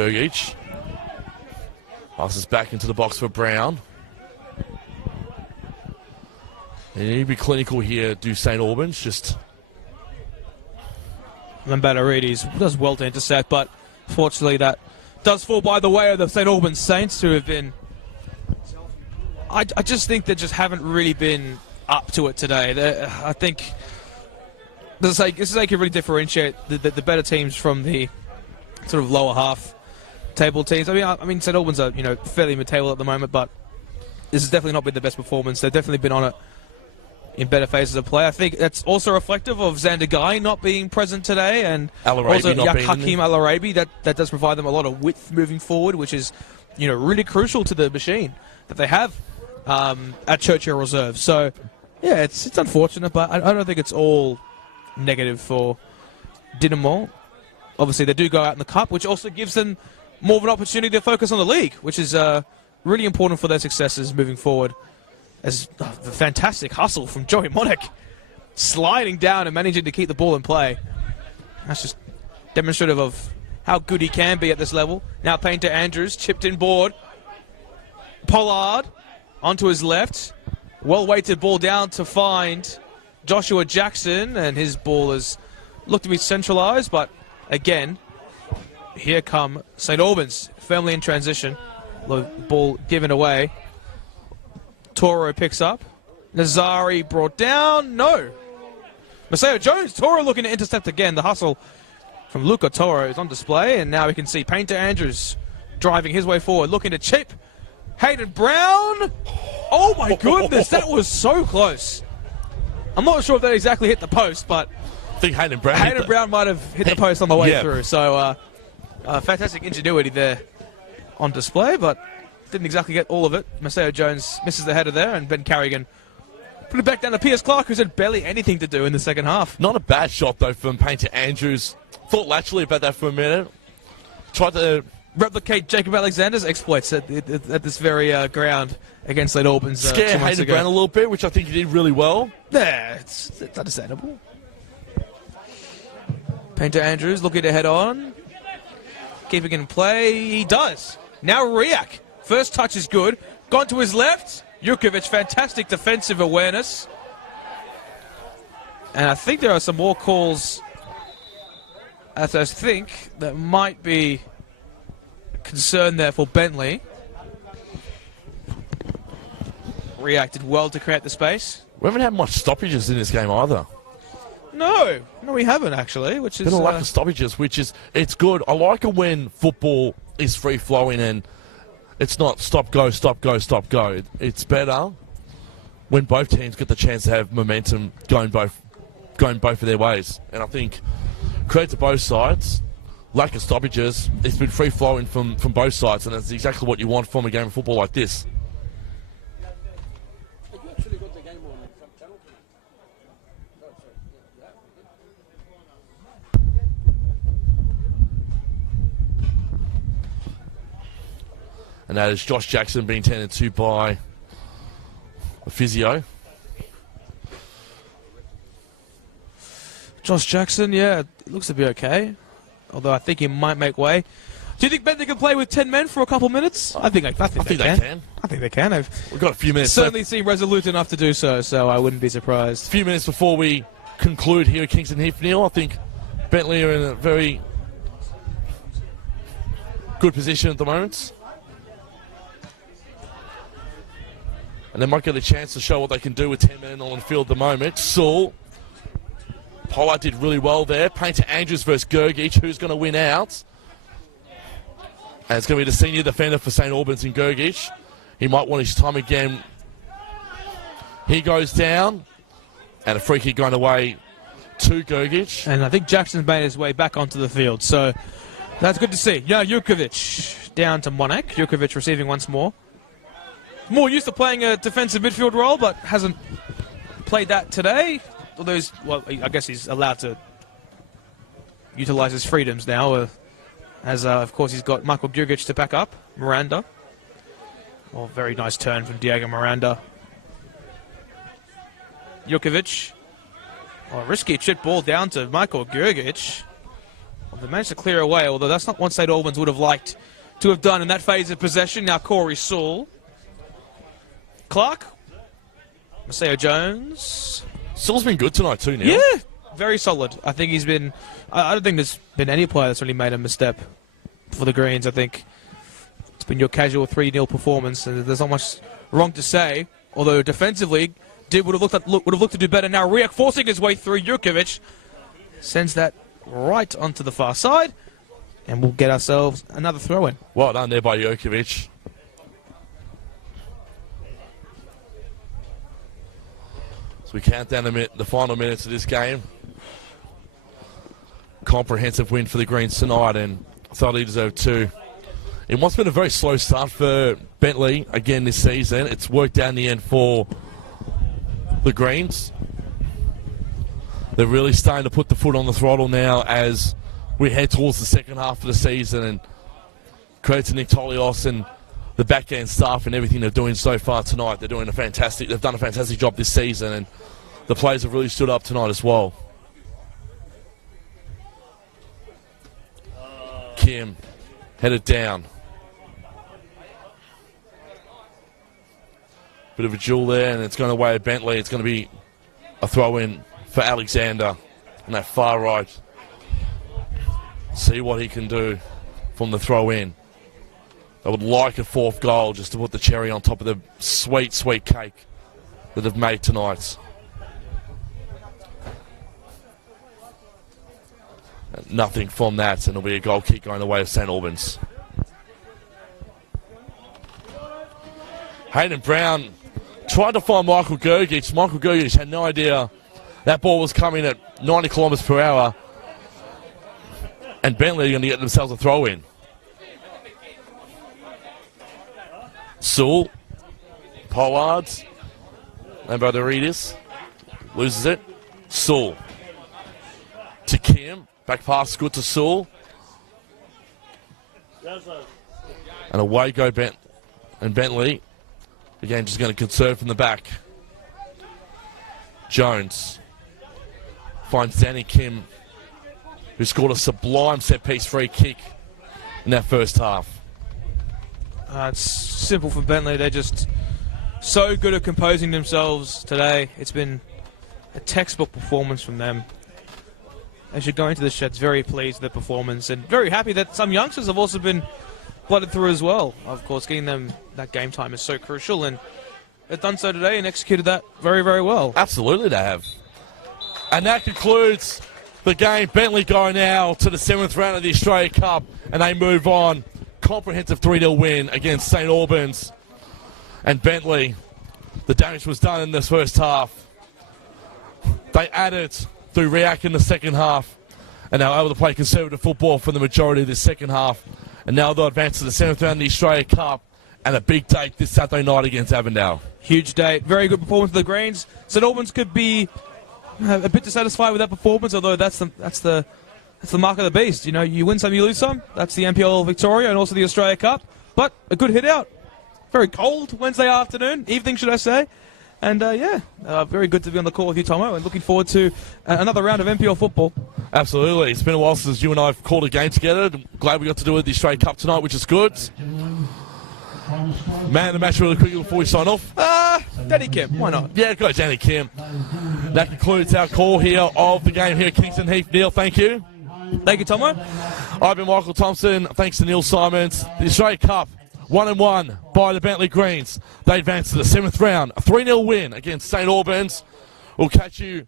Gergic. Passes back into the box for Brown. And you need to be clinical here, do St Albans. Just Lambatarides does well to intercept, but fortunately that does fall by the way of the St Albans Saints, who have been... I just think they just haven't really been up to it today. I think this is how you can really differentiate the better teams from the sort of lower half table teams. I mean, St Albans are fairly mid-table at the moment, but this has definitely not been the best performance. They've definitely been on it in better phases of play. I think that's also reflective of Xander Guy not being present today, and also Hakeem Al Arabi. That does provide them a lot of width moving forward, which is really crucial to the machine that they have at Churchill Reserve. So yeah, it's unfortunate, but I don't think it's all negative for Dynamo. Obviously, they do go out in the cup, which also gives them more of an opportunity to focus on the league, which is really important for their successes moving forward. As the fantastic hustle from Joey Monik, sliding down and managing to keep the ball in play. That's just demonstrative of how good he can be at this level. Now Painter Andrews, chipped in board. Pollard onto his left. Well-weighted ball down to find Joshua Jackson, and his ball has looked to be centralised, but again, here come St Albans, firmly in transition. The ball given away. Toro picks up. Nazari brought down. No. Maseo Jones. Toro looking to intercept again. The hustle from Luca Toro is on display, and now we can see Painter Andrews driving his way forward, looking to chip. Hayden Brown. Oh my goodness, that was so close. I'm not sure if that exactly hit the post, but I think Hayden Brown might have hit the post on the way through. So fantastic ingenuity there on display, but didn't exactly get all of it. Maseo Jones misses the header there, and Ben Carrigan put it back down to Piers Clark, who's had barely anything to do in the second half. Not a bad shot, though, from Painter Andrews. Thought laterally about that for a minute. Tried to replicate Jacob Alexander's exploits at this very ground against St Albans. Scare Hayden Brown a little bit, which I think he did really well. Yeah, it's understandable. Painter Andrews looking to head on. Keeping in play. He does. Now Riak. First touch is good. Gone to his left. Jukovic, fantastic defensive awareness. And I think there are some more calls, as I think, that might be concern there for Bentley. Reacted well to create the space. We haven't had much stoppages in this game either. No, we haven't actually, which is... Been a lack of stoppages, which is... It's good. I like it when football is free-flowing and it's not stop, go, stop, go, stop, go. It's better when both teams get the chance to have momentum going both of their ways. And I think credit to both sides. Lack of stoppages. It's been free-flowing from both sides, and that's exactly what you want from a game of football like this. And that is Josh Jackson being tended to by a physio. Josh Jackson, yeah, it looks to be okay. Although I think he might make way. Do you think Bentley can play with 10 men for a couple minutes? I think they can. I think they can. We've got a few minutes certainly left. Seem resolute enough to do so, so I wouldn't be surprised. A few minutes before we conclude here at Kingston Heath, Neil. I think Bentley are in a very good position at the moment. And they might get a chance to show what they can do with 10 men on the field at the moment. Saul. Pollard did really well there. Painter Andrews versus Gergic. Who's going to win out? And it's going to be the senior defender for St Albans in Gergic. He might want his time again. He goes down. And a free kick going away to Gergic. And I think Jackson's made his way back onto the field. So that's good to see. Yeah, Jukovic down to Monak. Jukovic receiving once more. More used to playing a defensive midfield role, but hasn't played that today. Although, I guess he's allowed to utilise his freedoms now, as of course he's got Michael Gergic to back up. Miranda. Oh, very nice turn from Diego Miranda. Jukovic. Oh, risky chip ball down to Michael Gergic. Well, they managed to clear away, although that's not what St Albans would have liked to have done in that phase of possession. Now Corey Sewell. Clark. Maceo Jones. Sewell's been good tonight too, Neil. Yeah, very solid. I think he's been... I don't think there's been any player that's really made a misstep for the Greens. I think it's been your casual 3-0 performance, and there's not much wrong to say. Although defensively, would have looked to do better. Now Riak forcing his way through. Jurkovic sends that right onto the far side, and we'll get ourselves another throw-in. Well done there by Jurkovic. So we count down the final minutes of this game. Comprehensive win for the Greens tonight, and thoroughly deserved too. In what's been a very slow start for Bentley again this season, it's worked out in the end for the Greens. They're really starting to put the foot on the throttle now as we head towards the second half of the season, and credit to Nick Tolios and the back end staff and everything they're doing so far tonight. They've done a fantastic job this season, and the players have really stood up tonight as well. Kim headed down. Bit of a duel there, and it's going away at Bentley. It's going to be a throw-in for Alexander on that far right. See what he can do from the throw-in. I would like a fourth goal just to put the cherry on top of the sweet, sweet cake that they've made tonight. Nothing from that, and it'll be a goal kick going the way of St Albans. Hayden Brown tried to find Michael Gergic. Michael Gergic had no idea that ball was coming at 90 kilometres per hour, and Bentley are going to get themselves a throw-in. Sewell, Pollard, Lambo to read this, loses it. Sewell to Kim, back pass good to Sewell, and away go Bentley. Again, just going to conserve from the back. Jones finds Danny Kim, who scored a sublime set-piece free kick in that first half. It's simple for Bentley. They're just so good at composing themselves today. It's been a textbook performance from them. They should go into the sheds very pleased with their performance, and very happy that some youngsters have also been blooded through as well. Of course, getting them that game time is so crucial, and they've done so today and executed that very, very well. Absolutely they have. And that concludes the game. Bentley go now to the 7th round of the Australia Cup, and they move on. Comprehensive 3-0 win against St Albans. And Bentley, the damage was done in this first half. They added through Riak in the second half, and now able to play conservative football for the majority of this second half. And now they'll advance to the 7th round of the Australia Cup, and a big date this Saturday night against Avondale. Huge date. Very good performance of the Greens. St Albans could be a bit dissatisfied with that performance, although that's the mark of the beast. You know, you win some, you lose some. That's the NPL Victoria and also the Australia Cup. But a good hit out. Very cold Wednesday afternoon, evening should I say. And very good to be on the call with you, Tomo, and looking forward to another round of NPL football. Absolutely. It's been a while since you and I have called a game together. Glad we got to do it at the Australia Cup tonight, which is good. Man, the match really quickly before we sign off. Danny Kim, why not? Yeah, go Danny Kim. That concludes our call here of the game here at Kingston Heath. Neil, thank you. Thank you, Tomo. I've been Michael Thompson. Thanks to Neil Simons. The Australia Cup, 1-1 by the Bentleigh Greens. They advance to the 7th round. A 3-0 win against St Albans. We'll catch you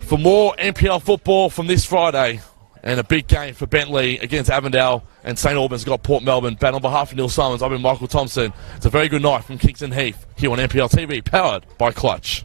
for more NPL football from this Friday. And a big game for Bentley against Avondale, and St Albans got Port Melbourne. But on behalf of Neil Simons, I've been Michael Thompson. It's a very good night from Kingston Heath here on NPL TV, powered by Clutch.